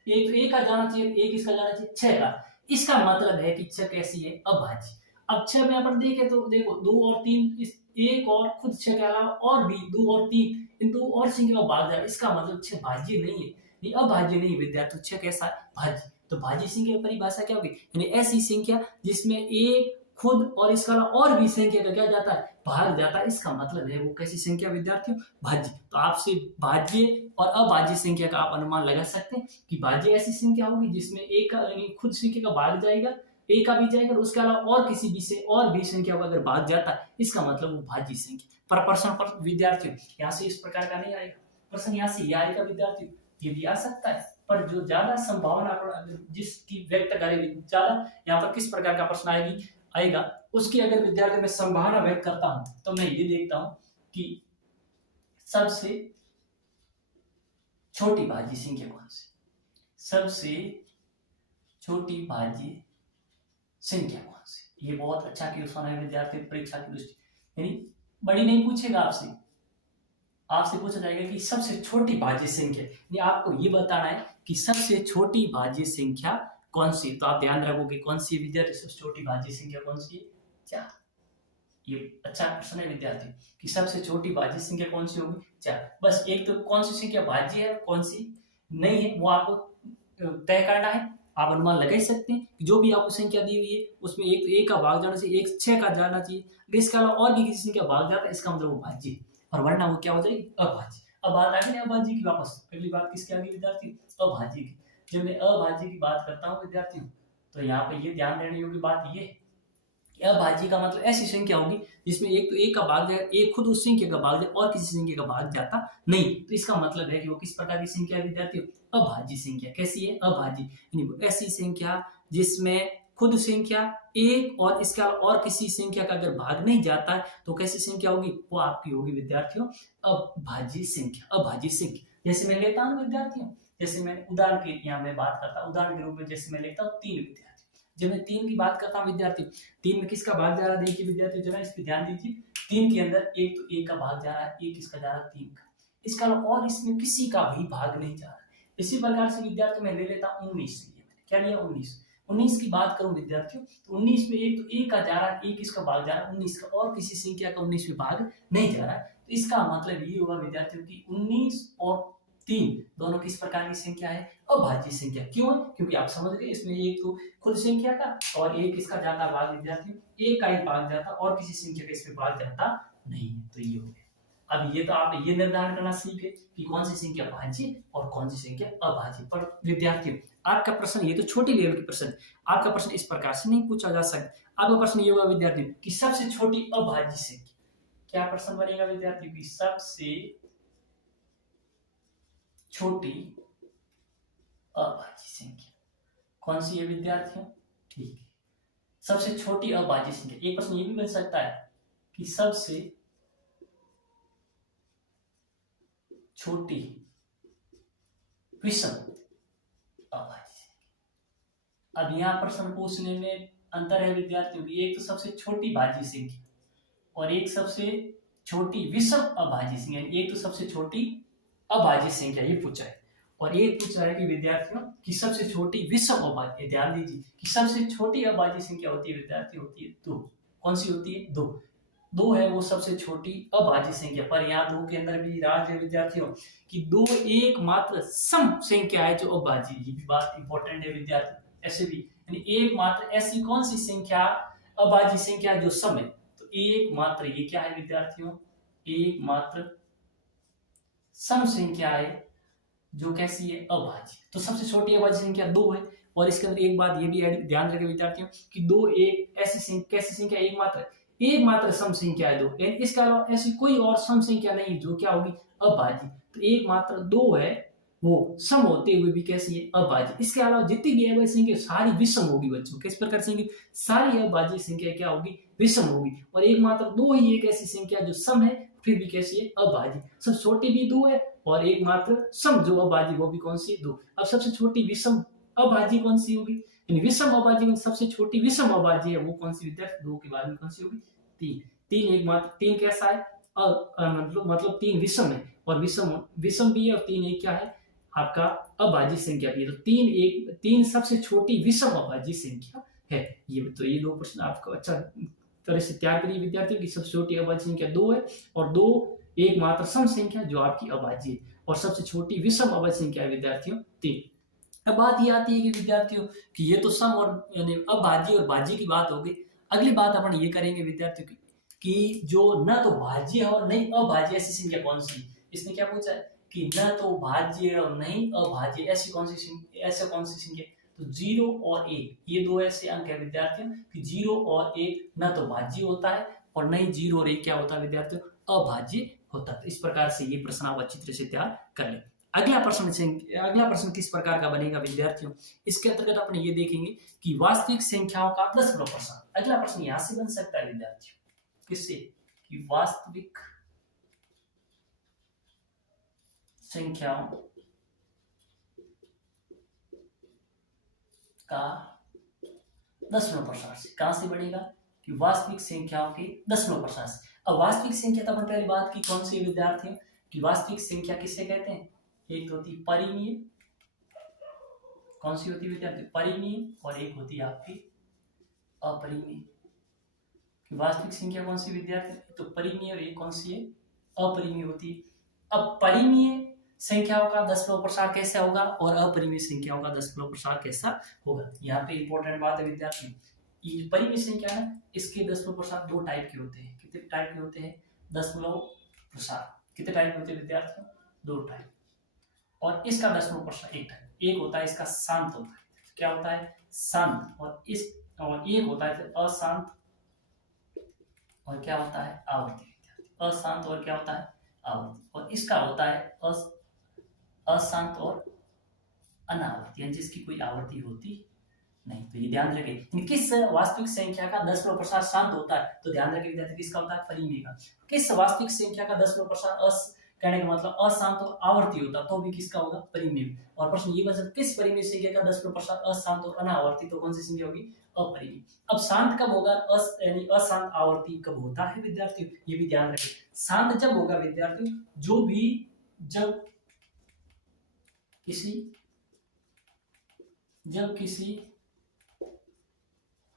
एक का जाना चाहिए, एक इसका जाना चाहिए 6 का, इसका मतलब है कि 6 कैसी है अभाज्य। अब 6 में अपन देखें तो देखो 2 और 3, इस एक और खुद 6 के अलावा और भी 2 और 3, इन 2 और संख्या का भाग जाए, इसका मतलब 6 भाज्य नहीं है, ये अभाज्य नहीं विद्यार्थी, 6 कैसा है भाज्य। तो भाज्य संख्या की परिभाषा क्या होगी, यानी ऐसी संख्या जिसमें एक खुद और इसका और भी संख्या का क्या जाता है भाग जाता है, इसका मतलब है वो कैसी संख्या विद्यार्थियों भाज्य। तो आपसे भाज्य और अभाज्य संख्या का आप अनुमान लगा सकते हैं कि भाज्य ऐसी संख्या होगी जिसमें एक का यानी खुद संख्या का भाग जाएगा, एक का भी जाएगा, उसके अलावा और किसी भी से और भी संख्या का अगर भाग जाता है, इसका मतलब वो भाज्य संख्या। पर प्रश्न पर विद्यार्थियों यहाँ से इस प्रकार का नहीं आएगा, प्रश्न यहाँ से यह आएगा विद्यार्थियों, ये भी आ सकता है, पर जो ज्यादा संभावना जिसकी व्यक्त करेगी ज्यादा यहाँ पर किस प्रकार का प्रश्न आएगा उसकी अगर विद्यार्थी में संभावना व्यक्त करता हूं, तो मैं ये देखता हूं कि सबसे छोटी भाज्य संख्या कौन सी, सबसे छोटी भाज्य संख्या कौन सी। ये बहुत अच्छा क्वेश्चन है विद्यार्थी परीक्षा की दृष्टि, यानी बड़ी नहीं पूछेगा आपसे, आपसे पूछा जाएगा कि सबसे छोटी भाज्य संख्या, यानी आपको ये बताना है कि सबसे छोटी भाज्य संख्या कौन सी। तो आप ध्यान रखोगे कौन सी विद्यार्थी सबसे छोटी भाज्य संख्या कौन सी है, 4। ये अच्छा प्रश्न है विद्यार्थी कि सबसे छोटी भाज्य संख्या कौन सी होगी 4। बस एक तो कौन सी संख्या भाज्य है कौन सी नहीं है वो आपको तय करना है। आप अनुमान लगा ही सकते हैं कि जो भी आपको संख्या दी हुई है उसमें एक तो एक का भाग जाना चाहिए, एक 6 का जाना चाहिए, अगर इसके अलावा और भी किसी संख्या भाग जाता है इसका मतलब वो भाज्य, और वरना वो क्या हो जाएगी अभाज्य। अब बात आ गई अभाज्य की, वापस अगली बात किसकी आ गई विद्यार्थी अभाज्य की। जब मैं अभाज्य की बात करता हूँ विद्यार्थियों, तो यहाँ पे ये ध्यान देने योग्य बात ये है, अभाज्य का मतलब ऐसी संख्या होगी जिसमें एक तो एक का भाग जाए, एक खुद उस संख्या का भाग जाए और किसी संख्या का भाग जाता नहीं, तो इसका मतलब है कि वो किस प्रकार की संख्या है विद्यार्थियों अभाज्य संख्या। कैसी है अभाज्य, यानी ऐसी संख्या जिसमें खुद संख्या एक और इसके अलावा और किसी संख्या का अगर भाग नहीं जाता है तो कैसी संख्या होगी, वो आपकी होगी विद्यार्थियों अभाज्य संख्या। अभाज्य संख्या जैसे मैं लेता हूँ विद्यार्थियों, जैसे मैं उदाहरण के यहाँ मैं बात करता हूँ, उदाहरण के रूप में जैसे मैं लेता हूँ 3 विद्यार्थी। जब मैं 3 की बात करता हूँ विद्यार्थी, 3 में किसका भाग जा रहा है देखिए विद्यार्थी, जरा इस पर ध्यान दीजिए। 3 के अंदर एक तो एक का भाग जा रहा है, एक किसका जा रहा है 3 का, इसका और इसमें किसी का भी भाग नहीं जा रहा है। इसी प्रकार से विद्यार्थी मैं ले लेता हूँ 19, क्या लिया 19 की बात करूं विद्यार्थियों, तो 19 में एक तो एक का जा रहा है, एक इसका भाग जा रहा है 19 का, और किसी संख्या का 19 में भाग नहीं जा रहा है, तो इसका मतलब ये होगा विद्यार्थियों की 19 और 3 दोनों किस प्रकार की संख्या है अभाज्य संख्या। क्यों है, क्योंकि आप समझ गए इसमें एक तो खुद संख्या का और एक इसका जाता भाग विद्यार्थियों, एक का ही भाग जाता और किसी संख्या का इसमें भाग जाता नहीं, तो ये हो गया। अब ये तो आप ये निर्धारण करना सीखे कि कौन सी संख्या भाज्य और कौन सी संख्या अभाज्य। पर विद्यार्थियों आपका प्रश्न ये तो छोटी लेवल के प्रश्न, आपका प्रश्न इस प्रकार से नहीं पूछा जा सकता। आपका प्रश्न ये होगा विद्यार्थी कि सबसे छोटी अभाज्य संख्या, क्या प्रश्न बनेगा विद्यार्थी की सबसे छोटी अभाज्य संख्या कौन सी है विद्यार्थियों, ठीक है सबसे छोटी अभाज्य संख्या। एक प्रश्न ये भी बन सकता है कि सबसे छोटी विषम अभाज्य। अब यहां प्रश्न पूछने में अंतर है विद्यार्थियों की, एक तो सबसे छोटी भाज्य संख्या और एक सबसे छोटी विषम अभाज्य संख्या। एक तो सबसे छोटी अभाज्य संख्या ये पूछा है, और एक पूछा है कि विद्यार्थियों की सबसे छोटी विषम अभाज्य। ध्यान दीजिए कि सबसे छोटी अभाज्य संख्या होती है विद्यार्थी, होती है दो। कौन सी होती है? दो। दो है वो सबसे छोटी अभाज्य संख्या, पर यहाँ दो के अंदर भी राज है विद्यार्थियों कि दो एकमात्र सम संख्या है जो अभाज्य। ये भी बात इंपॉर्टेंट है विद्यार्थी, ऐसे भी यानी एकमात्र ऐसी कौन सी संख्या अभाज्य संख्या जो सम है, तो एकमात्र ये क्या है विद्यार्थियों? एकमात्र सम संख्या है जो कैसी है? अभाज्य। तो सबसे छोटी अभाज्य संख्या दो है, और इसके अंदर एक बात ये भी ध्यान रखें विद्यार्थियों कि दो एक ऐसी कैसी संख्या? एकमात्र सम संख्या है दो, इसके अलावा ऐसी कोई और सम संख्या नहीं जो क्या होगी? अभाज्य। तो एकमात्र दो है वो सम होते हुए भी कैसी है? अभाज्य। इसके अलावा जितनी भी अभाज्य संख्या सारी विषम होगी बच्चों। किस प्रकार से? सारी अभाज्य संख्या क्या होगी? विषम होगी। और एकमात्र दो ही एक ऐसी संख्या जो सम है फिर भी कैसी है? अभाज्य। सबसे छोटी भी दो है और एकमात्र सम जो अभाज्य वो भी कौन सी? दो। अब सबसे छोटी विषम अभाज्य कौन सी होगी? विषम अभाज्य में सबसे छोटी विषम अभाज्य है वो कौन सी विद्यार्थी? दो के बाद में कौन सी होगी? तीन। तीन एकमात्र, तीन कैसा है? मतलब तीन विषम है, और विषम भी है, और तीन एक क्या है? आपका अभाज्य संख्या भी है। तो तीन सबसे छोटी विषम अभाज्य संख्या है। ये दो प्रश्न आपको अच्छा तरह से तैयार करिए विद्यार्थियों की। सबसे छोटी अभाज्य संख्या दो है, और दो एकमात्र सम संख्या जो आपकी अभाज्य है, और सबसे छोटी विषम अभाज्य संख्या है विद्यार्थियों तीन। अब बात ये आती है कि विद्यार्थियों कि ये तो सम और अभाज्य और भाज्य की बात हो गई। अगली बात अपन ये करेंगे विद्यार्थियों की कि जो न तो भाज्य और नहीं अभाज्य ऐसी संख्या कौन सी? इसने क्या पूछा है कि न तो भाज्य और नहीं अभाज्य ऐसी कौन सी संख्या? तो 0 और 1 ये दो ऐसे अंक है विद्यार्थियों कि 0 और 1 न तो भाज्य होता है और नहीं 0 और 1 क्या होता है विद्यार्थियों? अभाज्य होता है। इस प्रकार से ये प्रश्न आप अच्छी तरह से तैयार कर लें। अगला प्रश्न किस प्रकार का बनेगा विद्यार्थियों? इसके अंतर्गत अपने ये देखेंगे कि वास्तविक संख्याओं का दशमलव प्रसार। अगला प्रश्न यहां से बन सकता है विद्यार्थियों, किससे? कि वास्तविक संख्याओं का दशमलव प्रसार से। कहां से बनेगा? कि वास्तविक संख्याओं के दशमलव प्रसार से। अब वास्तविक संख्या तो अपन पहले बात की कौन सी विद्यार्थियों कि वास्तविक संख्या किससे कहते हैं? एक तो होती परिमेय, कौन सी होती है विद्यार्थी? परिमेय, और एक होती है आपकी अपरिमेय। वास्तविक संख्या कौन सी विद्यार्थी? तो परिमेय, और एक कौन सी है? अपरिमेय होती है। अब परिमेय संख्याओं का दशमलव प्रसार कैसा होगा और अपरिमेय संख्याओं का दशमलव प्रसार कैसा होगा? यहाँ पे इंपॉर्टेंट बात है विद्यार्थी, ये परिमेय संख्या है, इसके दशमलव प्रसार दो टाइप के होते हैं। कितने टाइप के होते हैं? दशमलव प्रसार कितने टाइप के होते हैं विद्यार्थियों? दो टाइप। और इसका दशमलव प्रसार एक टाइप। एक होता है इसका शांत होता है। क्या होता है? शांत। और एक होता है फिर अशांत, और क्या होता है? आवर्ती। अशांत और क्या होता है? आवर्ती। और इसका होता है अशांत और अनावर्ती, यानी जिसकी कोई आवर्ती होती नहीं। तो ये ध्यान रखें। किस वास्तविक संख्या का दशमलव प्रसार शांत होता है? तो ध्यान रखें विद्यार्थी, किसका होता है? परिमेय का। किस वास्तविक संख्या का दशमलव प्रसार कहने का मतलब अशांत और आवर्ती होता तो भी किसका होगा? परिमेय। और प्रश्न ये बन सकता किस परिमेय संख्या का दशमलव प्रसार अशांत और अनावर्ती? तो कौन सी संख्या होगी? अपरिमेय। अब शांत कब होगा? यानी अशांत आवर्ती कब होता है विद्यार्थियों? ये भी ध्यान रखें। शांत जब होगा विद्यार्थियों जब किसी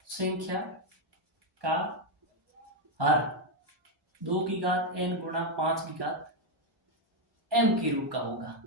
संख्या का हर 2 की घात n गुणा 5 की घात m के रूप का होगा।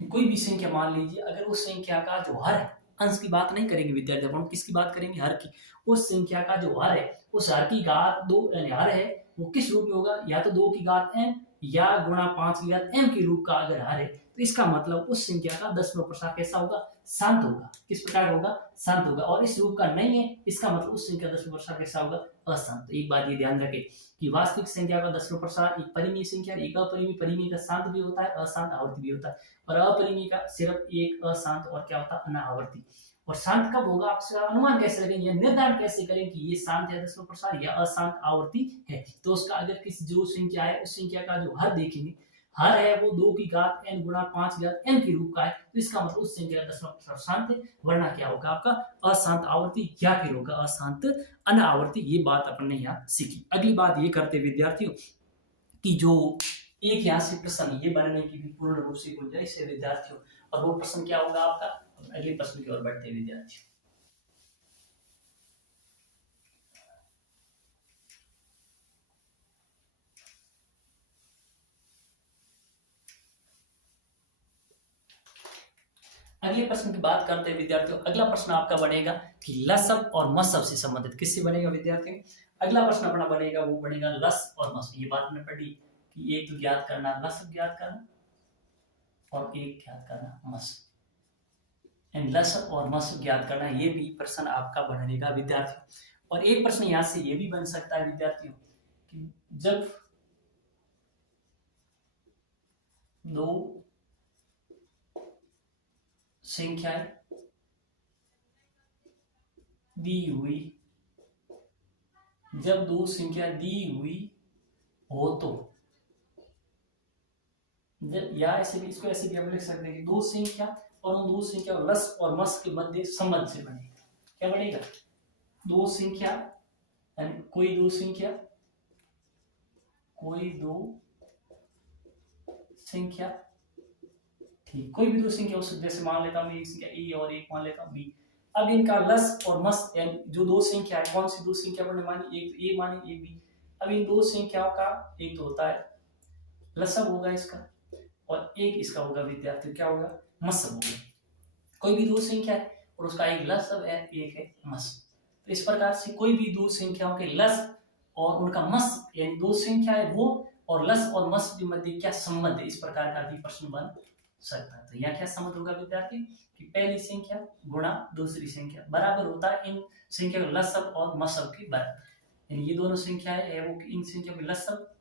कोई भी संख्या मान लीजिए, अगर उस संख्या का जो हर है, अंश की बात नहीं करेंगे विद्यार्थी, अपन किसकी बात करेंगे? हर की। उस संख्या का जो हर है, उस हर की घात 2 यानी हर है वो किस रूप में होगा? या तो 2 की घात m या गुणा 5 की घात m के रूप का अगर हर है, तो इसका मतलब उस संख्या का दशमलव प्रसार कैसा होगा? शांत होगा। किस प्रकार होगा? शांत होगा। और इस रूप का नहीं है, इसका मतलब उस संख्या का दशमलव प्रसार कैसा होगा? अशांत। एक बात ये ध्यान रखें कि वास्तविक संख्या का दशमलव प्रसार एक परिमेय संख्या, एक अपरिमेय। परिमेय का शांत भी होता है, अशांत आवर्ती भी होता है, और अपरिमेय का सिर्फ एक अशांत और क्या होता है? अनावर्ती। और शांत कब होगा? आप अनुमान कैसे लगेंगे, निर्धारण कैसे करें कि ये शांत है दशमलव प्रसार या अशांत आवर्ती है? तो उसका अगर किसी जो संख्या है उस संख्या का जो हर देखेंगे, हर है वो 2 की घात n गुणा 5 की घात n के रूप का है, तो इसका मतलब उस संख्या का दशमलव शांत है, वरना क्या होगा आपका अशांत आवर्ती या फिर होगा अशांत अनावर्ती। ये बात अपन ने यहाँ सीखी। अगली बात ये करते विद्यार्थियों कि जो एक यहाँ से प्रश्न ये बनने की भी पूर्ण रूप से गुंजाइश है विद्यार्थियों, और वो प्रश्न क्या होगा आपका। अगले प्रश्न की ओर बढ़ते हैं विद्यार्थियों। अगले प्रश्न की बात करते हैं विद्यार्थियों। अगला प्रश्न आपका बनेगा कि लसब और मसब से संबंधित किससे बनेगा विद्यार्थियों। अगला प्रश्न अपना बनेगा वो बनेगा लस और मस। ये बात मैंने पढ़ी कि एक तो ज्ञात करना लसब ज्ञात करना और एक ज्ञात करना मस। लसब और मस ज्ञात करना ये भी प्रश्न आपका बनेगा विद्यार्थियों। और एक प्रश्न यहाँ से ये भी बन सकता है विद्यार्थियों कि जब दो संख्याएं दी हुई, जब दो संख्या दी हुई हो तो, या ऐसे भी इसको ऐसे भी हम लिख सकते हैं कि दो संख्या और उन दो संख्या लस और मस के मध्य संबंध से बनेगा। क्या बनेगा। दो संख्या यानी कोई दो संख्या ठीक, कोई भी दो संख्या उस जैसे मान लेता हूं एक संख्या ए और एक मान लेता हूं बी। अब इनका लस और मस यानी जो दो संख्या है, कौन सी दो संख्या मैंने मानी, एक ए मानी एक बी। अब इन दो संख्याओं का एक तो होता है लसब होगा इसका, और एक इसका होगा विद्यार्थी क्या होगा मसब होगा। कोई भी दो संख्या है और उसका एक लसब है एक है मस। तो इस प्रकार से कोई भी दो संख्याओं के लस और उनका मस यानी दो संख्या है वो और लस और मस के मध्य क्या संबंध है, इस प्रकार का भी प्रश्न बन सकता है। तो यहाँ क्या संबंध होगा विद्यार्थी कि पहली संख्या गुणा दूसरी संख्या बराबर होता है इन संख्या के लसब और मसब के बराबर। यानी ये दोनों संख्याएं है वो इन संख्या के लसब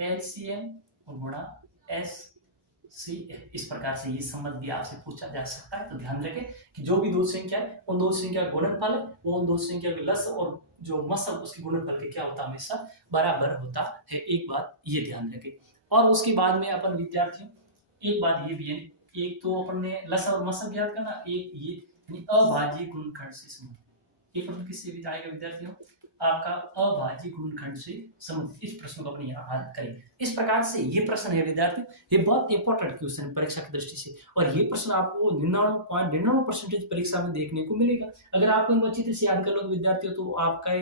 एलसीएम और गुणा एस सी। इस प्रकार से ये संबंध भी आपसे पूछा जा सकता है। तो ध्यान रखें कि जो भी दो संख्या है उन दो संख्या का गुणनफल है वो उन दो संख्या के लस और जो मसब उसके गुणनफल के क्या होता है हमेशा बराबर होता है। एक बात ये ध्यान रखें। और उसके बाद में अपन विद्यार्थियों एक बात ये भी है, एक तो अपन ने लस और मसब ज्ञात करना, एक ये यानी अभाज्य गुणनखंड से संबंधित। ये प्रश्न किससे भी आएगा विद्यार्थियों आपका अभाज्य गुणनखंड से संबंधित। इस प्रश्न को अपने यहाँ हल करें। इस प्रकार से ये प्रश्न है विद्यार्थी, ये बहुत इंपॉर्टेंट क्वेश्चन है परीक्षा की दृष्टि से, और ये प्रश्न आपको 99.99% परीक्षा में देखने को मिलेगा। अगर आपको इनको अच्छी तरह से याद कर लो विद्यार्थियों तो आपका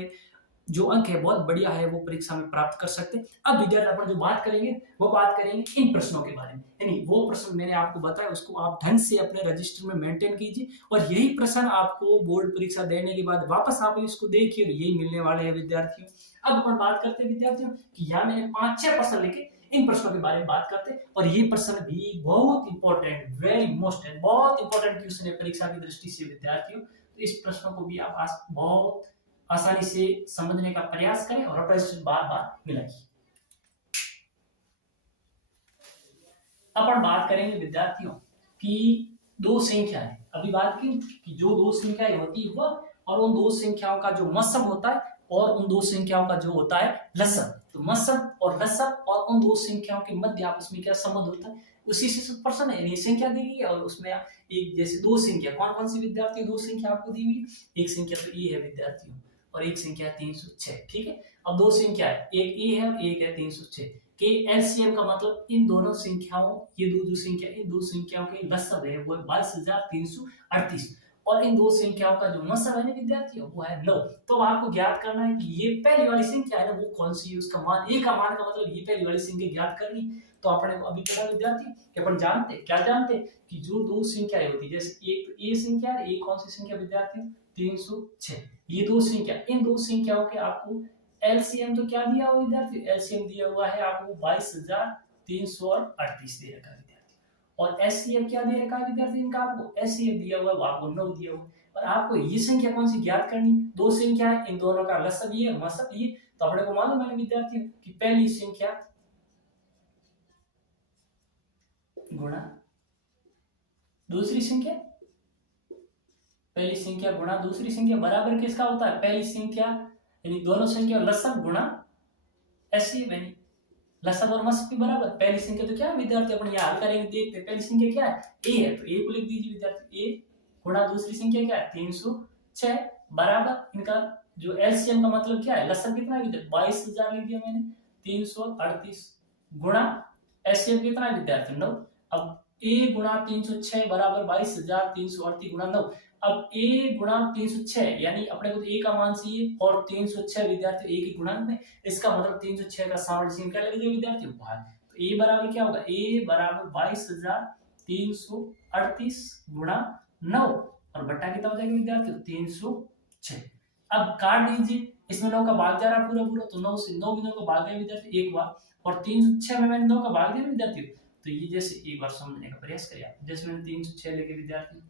जो अंक है बहुत बढ़िया है वो परीक्षा में प्राप्त कर सकते हैं। अब विद्यार्थी अपन जो बात करेंगे वो बात करेंगे इन प्रश्नों के बारे में, यानी वो प्रश्न मैंने आपको बताया उसको आप ढंग से अपने रजिस्टर में मेंटेन कीजिए, और यही प्रश्न आपको बोर्ड परीक्षा देने के बाद वापस आप इसको देखिए और यही मिलने वाले हैं विद्यार्थियों। अब अपन बात करते हैं विद्यार्थियों कि यहाँ मैंने 5-6 प्रश्न लिखे, इन प्रश्नों के बारे में बात करते हैं। और ये प्रश्न भी बहुत इंपॉर्टेंट वेरी मोस्ट है, बहुत इंपॉर्टेंट क्वेश्चन है परीक्षा की दृष्टि से विद्यार्थियों। तो इस प्रश्नों को भी आप बहुत आसानी से समझने का प्रयास करें और अपने बार बार मिलाइए। अपन बात करेंगे विद्यार्थियों कि दो संख्या है, अभी बात की कि जो दो संख्याएं होती है वह और उन दो संख्याओं का जो मसब होता है और उन दो संख्याओं का जो होता है लसब। तो मसब और लसब और उन दो संख्याओं के मध्य आपस में क्या संबंध होता है उसी से प्रश्न है। संख्या दी गई है और उसमें एक जैसे दो संख्या कौन कौन सी विद्यार्थी दो संख्या आपको दी हुई है, एक संख्या तो ये है विद्यार्थियों और एक संख्या 306। ठीक है, अब दो संख्या है एक ए है और एक है 306 के एलसीएम का मतलब इन दोनों संख्याओं ये दो संख्या इन दो संख्याओं के लसब है वो 22,338 और इन दो संख्याओं का जो मसब है ना विद्यार्थियों वो है 9। तो आपको ज्ञात करना है कि ये पहली वाली संख्या है ना वो कौन सी है, उसका मान ए का मान का मतलब ये पहली वाली संख्या ज्ञात करनी। तो आपने अभी पढ़ा विद्यार्थी कि अपन जानते क्या जानते कि जो दो संख्याएं होती है जैसे एक ए संख्या है एक कौन सी संख्या विद्यार्थी 306, ये दो संख्या इन दो संख्याओं के आपको एलसीएम तो क्या दिया हुआ विद्यार्थी एलसीएम दिया हुआ है आपको 22,338 दे रखा है विद्यार्थी, और एचसीएफ क्या दे रखा है विद्यार्थी इनका आपको एचसीएफ दिया हुआ है आपको 9 दिया हुआ। और आपको ये संख्या कौन सी ज्ञात करनी, दो संख्या है इन दोनों का लसब ये मसब ये। तो अपने को मालूम है विद्यार्थी कि पहली संख्या गुणा दूसरी संख्या, पहली संख्या गुणा दूसरी संख्या बराबर किसका होता है पहली संख्या यानी दोनों संख्या लसब गुणा एचसीएफ यानी लसब और मसब भी बराबर। पहली संख्या तो क्या है विद्यार्थी, अपन यहाँ हल करेंगे, देखते हैं पहली संख्या क्या है, ए है, तो ए को लिख दीजिए विद्यार्थी, ए गुणा दूसरी संख्या क्या है 306 बराबर इनका जो एलसीएम का मतलब क्या है, लसब कितना है विद्यार्थी 22,000 लिख दिया मैंने, 338 गुणा एचसीएफ कितना है विद्यार्थी 9। अब ए गुणा 306 बराबर 22,338 गुणा 9। अब ए गुणा 306 यानी अपने को तो ए का मान चाहिए और 306 विद्यार्थी ए की गुणन में, इसका मतलब 306 का सामर्थ्य क्या लगेगा विद्यार्थी भाग, तो ए बराबर क्या होगा, ए बराबर 22,338 गुणा 9 और बट्टा कितना हो जाएगा विद्यार्थी 306। अब काट दीजिए, इसमें 9 का भाग जा रहा पूरा पूरा, तो 9 से 9 में 9 का भाग गया विद्यार्थी एक बार, और 306 में मैंने 9 का भाग दिया विद्यार्थी, तो ये जैसे एक बार समझने का प्रयास करिए आप, जैसे मैंने 306 लेके विद्यार्थी,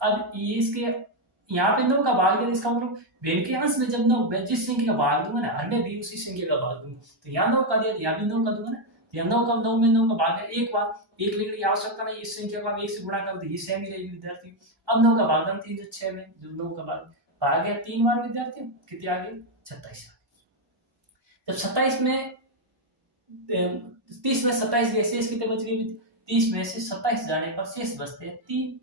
अब ये इसके यहाँ पे 9 का भाग दिया, इसका मतलब भिन्न के अंश में जब 9 जिस संख्या का भाग दूंगा ना, हर में भी उसी संख्या का भाग दूंगा, तो यहाँ 9 का दिया, यहाँ भी 9 का दूंगा ना, तो यहाँ 9 का 9 में 9 का भाग है एक बार, एक लेने की आवश्यकता नहीं, इस संख्या को हम 1 से गुणा कर दे, ये सेम ही रहेगी विद्यार्थी। अब 9 का भाग 306 में जो 9 का भाग गया 3 बार विद्यार्थी, कितने आ गए 26। जब 27 में 30 में 27 गए, शेष कितने बच गए, 30 में से 27 जाने पर शेष बचते हैं 3,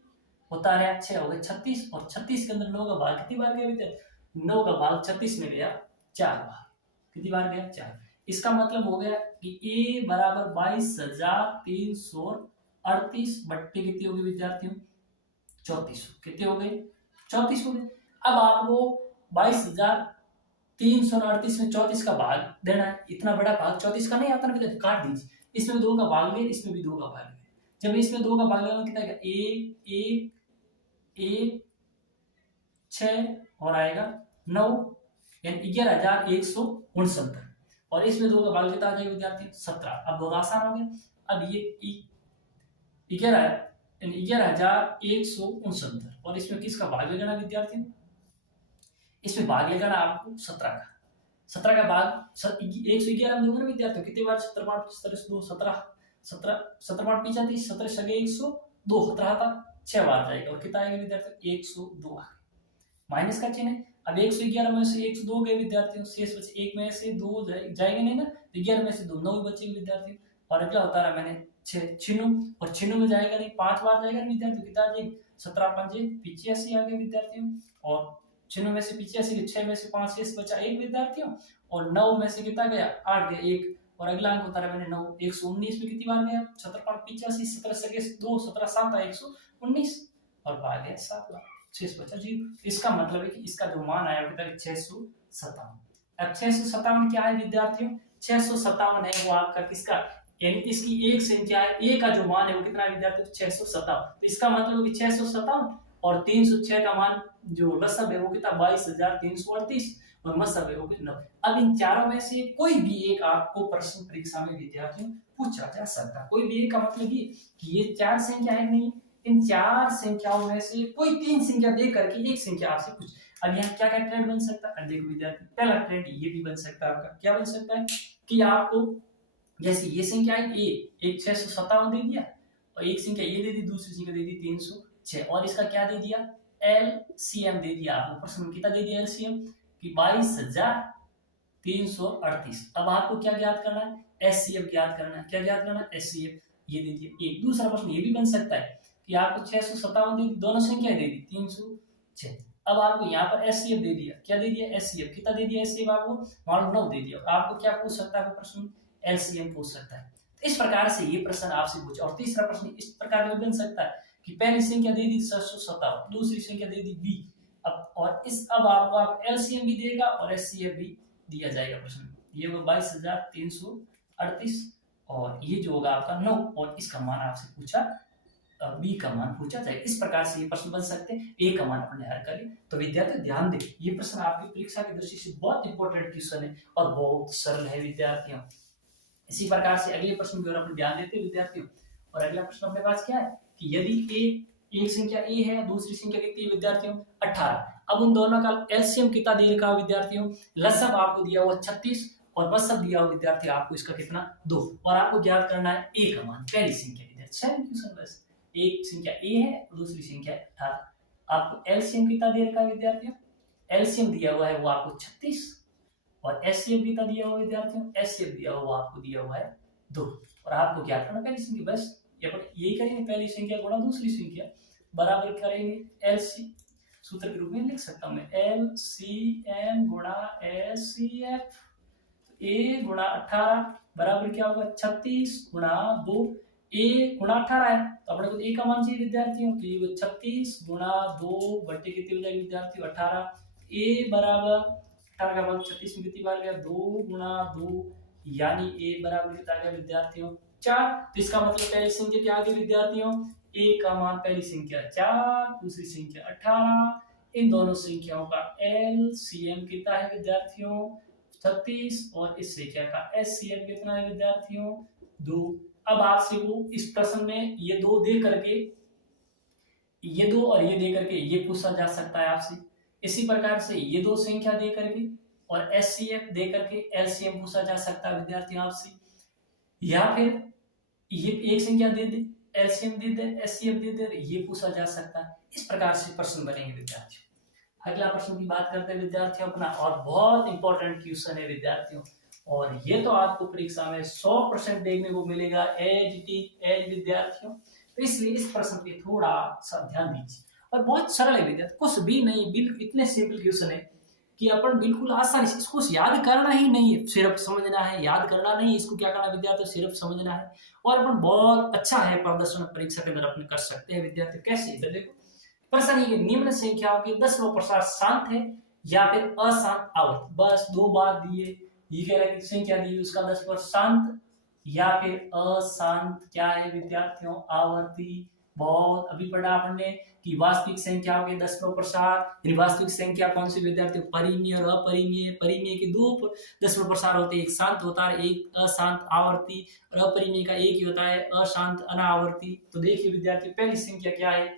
होता रहा 6 हो गए 36, और 36 के अंदर 9 का भाग कितनी बार गया विद्यार्थी, 9 का भाग 36 में गया 4 बार, कितनी बार गया 4। इसका मतलब हो गया कि ए बराबर 22,338 बट्टे कितनी होगी विद्यार्थियों 34, कितने हो गए 34 हो गए। अब आपको 22,338 में 34 का भाग देना है, इतना बड़ा भाग 34 का नहीं आता ना विद्यार्थी, काट दीजिए, इसमें 2 का भाग ले, इसमें भी 2 का भाग ले, जब इसमें 2 का भाग लेगा कितना आएगा, एक 6 और आएगा 9 यानी 11,169, और इसमें 2 का भाग कितना आ जाएगा विद्यार्थी 17। अब बहुत आसान हो गया, अब ये 11,169 और इसमें किसका भाग लेना विद्यार्थी, इसमें भाग लेना आपको 17 का, 17 का भाग 111 में दूंगा ना विद्यार्थियों, कितने बार 17 बार 2 17 17 17 बार 35 17 सगे 102 17 था 6 बार जाएगा, और कितना आएगा विद्यार्थी 102 आ माइनस का चिन्ह है। अब 111 में से 102 गए विद्यार्थियों, शेष बचे 1 में से 2 जाएंगे नहीं ना, तो 11 में से 2 9 बचेंगे विद्यार्थी, और अगला होता रहा मैंने 6 छिन्नू, और छिन्नू में जाएगा नहीं 5 बार जाएगा विद्यार्थी, कितना जाएगा 17 पंजे 85 आ गए विद्यार्थियों, और छिन्नू में से 85 6 में से 5 शेष बचा 1 विद्यार्थियों, और 9 में से कितना गया 8 गया 1, और अगला अंक होता रहा मैंने 9 119 में कितनी बार गया 17 85 17 सगे 2 17 7 119, और भाग गया 7 बार, शेष बचा 0। इसका मतलब है कि इसका जो मान आया कितना 657। अब 657 क्या है विद्यार्थियों, 657 है वो आपका किसका, यानी इसकी एक संख्या है, ए का जो मान है वो कितना है विद्यार्थियों 657, तो इसका मतलब है कि 657 और 306 का मान जो लसब है वो कितना 22,338 और मसब है वो कितना। अब इन चारों में से कोई भी एक आपको प्रश्न परीक्षा में विद्यार्थियों पूछा जा सकता है, कोई भी एक का मतलब ये कि ये 4 संख्या है नहीं, इन 4 संख्याओं में से कोई 3 संख्या दे करके एक संख्या आपसे पूछ। अब यहाँ क्या क्या ट्रेंड बन सकता है, देखो विद्यार्थी पहला ट्रेंड ये भी बन सकता है आपका, क्या बन सकता है कि आपको जैसे ये संख्या है ए, एक 657 दे दिया, और एक संख्या ये दे दी, दूसरी संख्या दे दी 306, और इसका क्या दे दिया एलसीएम दे दिया आपको, प्रश्न में कितना दे दिया एलसीएम कि 22,338। अब आपको क्या ज्ञात करना है एचसीएफ ज्ञात करना है, क्या ज्ञात करना है एचसीएफ, ये दे दिया। एक दूसरा प्रश्न ये भी बन सकता है कि आपको 657 दे दी, दोनों संख्याएं दे दी 306, अब आपको यहाँ पर एचसीएफ दे दिया, क्या दे दिया एचसीएफ, कितना दे दिया एचसीएफ आपको मान लो 9 दे दिया, आपको क्या पूछ सकता है प्रश्न एलसीएम पूछ सकता है। तो इस प्रकार से ये प्रश्न आपसे पूछा। और तीसरा प्रश्न इस प्रकार में बन सकता है कि पहली संख्या दे दी 657, दूसरी संख्या दे दी बी, अब और इस अब आपको आप एलसीएम भी देगा और एचसीएफ भी दिया जाएगा प्रश्न में, ये होगा 22,338 और ये जो होगा आपका 9, और इसका मान आपसे पूछा बी का मान पूछा जाए। इस प्रकार से ये प्रश्न बन सकते हैं, ए का मान अपने हल करें। तो विद्यार्थी ध्यान दें, ये प्रश्न आपकी परीक्षा की दृष्टि से बहुत इंपॉर्टेंट क्वेश्चन है और बहुत सरल है विद्यार्थियों। इसी प्रकार से अगले प्रश्न की ओर अपन ध्यान देते हैं विद्यार्थियों। और अगला प्रश्न अपने पास क्या है कि यदि ए एक संख्या ए है, दूसरी संख्या कितनी है विद्यार्थियों 18, अब उन दोनों का एलसीएम कितना दे रखा विद्यार्थियों, लसब आपको दिया हुआ 36 और मसब दिया हुआ विद्यार्थी आपको इसका कितना 2, और आपको ज्ञात करना है ए का मान, पहली संख्या विद्यार्थी सेम क्वेश्चन बस, एक संख्या ए है दूसरी संख्या 18, आपको एलसीएम कितना दे रखा है विद्यार्थियों, एलसीएम दिया हुआ है वो आपको 36 और एचसीएफ कितना दिया हुआ विद्यार्थियों, एचसीएफ दिया हुआ आपको दिया हुआ है 2। और आपको क्या करना, पहली संख्या, बस ये अपन यही करेंगे, पहली संख्या गुणा दूसरी संख्या बराबर करेंगे एलसी, सूत्र के रूप में लिख सकता हूं मैं एलसीएम गुणा एचसीएफ। ए गुणा 18 बराबर क्या होगा 36 गुणा 2। ए गुणा 18 है तो अपने को ए का मान चाहिए विद्यार्थियों, तो ये 36 गुणा 2 बट्टे कितने हो जाएगी विद्यार्थियों 18। ए बराबर 18 का मान 36 में कितनी बार गया 2 गुणा 2, यानी ए बराबर कितना आ गया विद्यार्थियों 4। तो इसका मतलब पहली संख्या क्या आ गई विद्यार्थियों, ए का मान पहली संख्या 4, दूसरी संख्या 18, इन दोनों संख्याओं का एलसीएम कितना है विद्यार्थियों 36 और इस संख्या का एचसीएफ कितना है विद्यार्थियों 2। अब आपसे वो इस प्रश्न में ये दो दे करके, ये दो और ये दे करके ये पूछा जा सकता है आपसे। इसी प्रकार से ये दो संख्या दे करके और एचसीएफ दे करके एलसीएम पूछा जा सकता है विद्यार्थियों आपसे, या फिर ये एक संख्या दे दे एलसीएम दे दे एचसीएफ दे दे ये पूछा जा सकता है। इस प्रकार से प्रश्न बनेंगे विद्यार्थियों। अगला प्रश्न की बात करते हैं विद्यार्थियों अपना, और बहुत इंपॉर्टेंट क्वेश्चन है विद्यार्थियों, और ये तो आपको परीक्षा में 100% देखने को मिलेगा एज इट इज एज विद्यार्थियों, तो इसलिए इस प्रश्न पे थोड़ा सा ध्यान दीजिए। और बहुत सरल है विद्यार्थी, कुछ भी नहीं, बिल्कुल इतने सिंपल क्वेश्चन है कि अपन बिल्कुल आसानी से इसको याद करना ही नहीं है, सिर्फ समझना है, याद करना नहीं, इसको क्या करना विद्यार्थियों सिर्फ समझना है, और अपन बहुत अच्छा है प्रदर्शन परीक्षा के अंदर अपन कर सकते हैं विद्यार्थी। कैसे, इधर देखो प्रश्न ये निम्न संख्याओं के दसवां प्रसार शांत है या फिर अशांत आवर्त, बस दो बात दिए, ये कह रहा है कि संख्या दी उसका 10 शांत या फिर अशांत क्या है विद्यार्थियों आवर्ती। बहुत अभी पढ़ा आपने कि वास्तविक संख्याओं के दसवां प्रसार, यानी वास्तविक संख्या कौन सी विद्यार्थियों परिमेय और अपरिमेय, परिमेय के दो दसवां प्रसार होते हैं, एक शांत होता है एक अशांत आवर्ती, और अपरिमेय का एक ही होता है अशांत अनावर्ती। तो देखिए विद्यार्थी पहली संख्या क्या है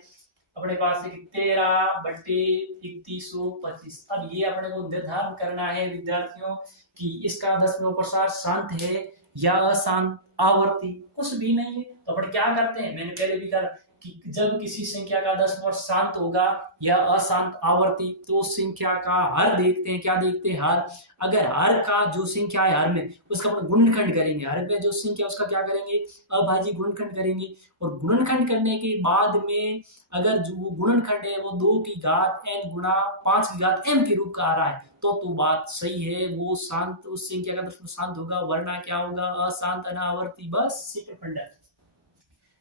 अपने पास है 13/3125। अब ये अपने को निर्धारण करना है विद्यार्थियों कि इसका दसवां प्रसार शांत है या अशांत आवर्ती, कुछ भी नहीं है। तो अपन क्या करते हैं, मैंने पहले भी कहा कि जब किसी संख्या का दसवां शांत होगा या अशांत आवर्ती तो उस संख्या का हर देखते हैं, क्या देखते हैं हर। अगर हर का जो संख्या है हर में उसका अपन गुणनखंड करेंगे, हर में जो संख्या उसका क्या करेंगे अभाज्य गुणनखंड करेंगे, और गुणनखंड करने के बाद में अगर जो गुणनखंड है वो 2 की घात n गुणा 5 की घात m के रूप का आ रहा है तो बात सही है, वो शांत उस संख्या का दसवां शांत होगा, वरना क्या होगा अशांत अनावर्ती। बस सिंपल फंडा।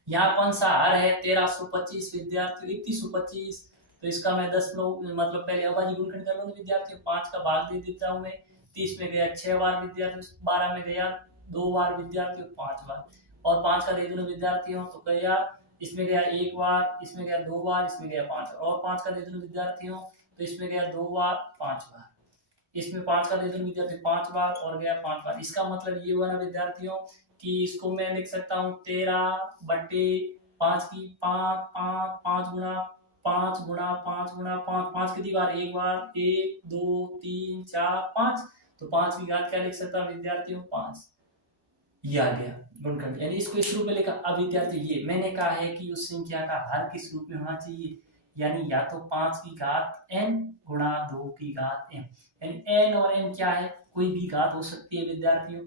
यहाँ कौन सा हर है 1325 विद्यार्थियों 3125, तो इसका मैं 10 मतलब पहले अभाज्य गुणनखंड कर लूंगा विद्यार्थियों, 5 का भाग दे देता हूँ मैं, 30 में गया 6 बार विद्यार्थियों, 12 में गया 2 बार विद्यार्थियों 5 बार, और 5 का दे दूंगा विद्यार्थियों तो गया इसमें गया 1 बार, इसमें गया 2 बार, इसमें गया 5 बार, और 5 का दे दूंगा विद्यार्थियों तो इसमें गया 2 बार 5 बार, इसमें 5 का दे दूंगा विद्यार्थियों 5 बार और गया 5 बार। इसका मतलब ये हुआ ना विद्यार्थियों कि इसको मैं लिख सकता हूँ 13/5 की 5 गुणा 5 गुणा 5 गुणा 5, 5 की बार एक बार 1 2 3 4 5, तो 5 की घात क्या लिख सकता हूँ विद्यार्थियों 5, ये आ गया गुणनखंड, यानी इसको इस रूप में लिखा। अब विद्यार्थी ये मैंने कहा है कि उस संख्या का हर किस रूप में होना चाहिए, यानी या तो 5 की घात n गुणा 2 की घात m, यानी n और m क्या है कोई भी घात हो सकती है विद्यार्थियों।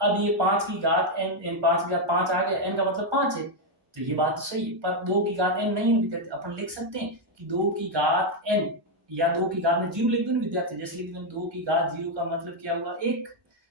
अब ये 5 की घात n 5 की घात 5 आ गया, n का मतलब 5 है तो ये बात तो सही है, पर 2 की घात n नहीं है विद्यार्थी। अपन लिख सकते हैं कि 2 की घात n या 2 की घात में 0 लिख दूं विद्यार्थी, जैसे लिख दूं 2 की घात 0 का मतलब क्या हुआ 1,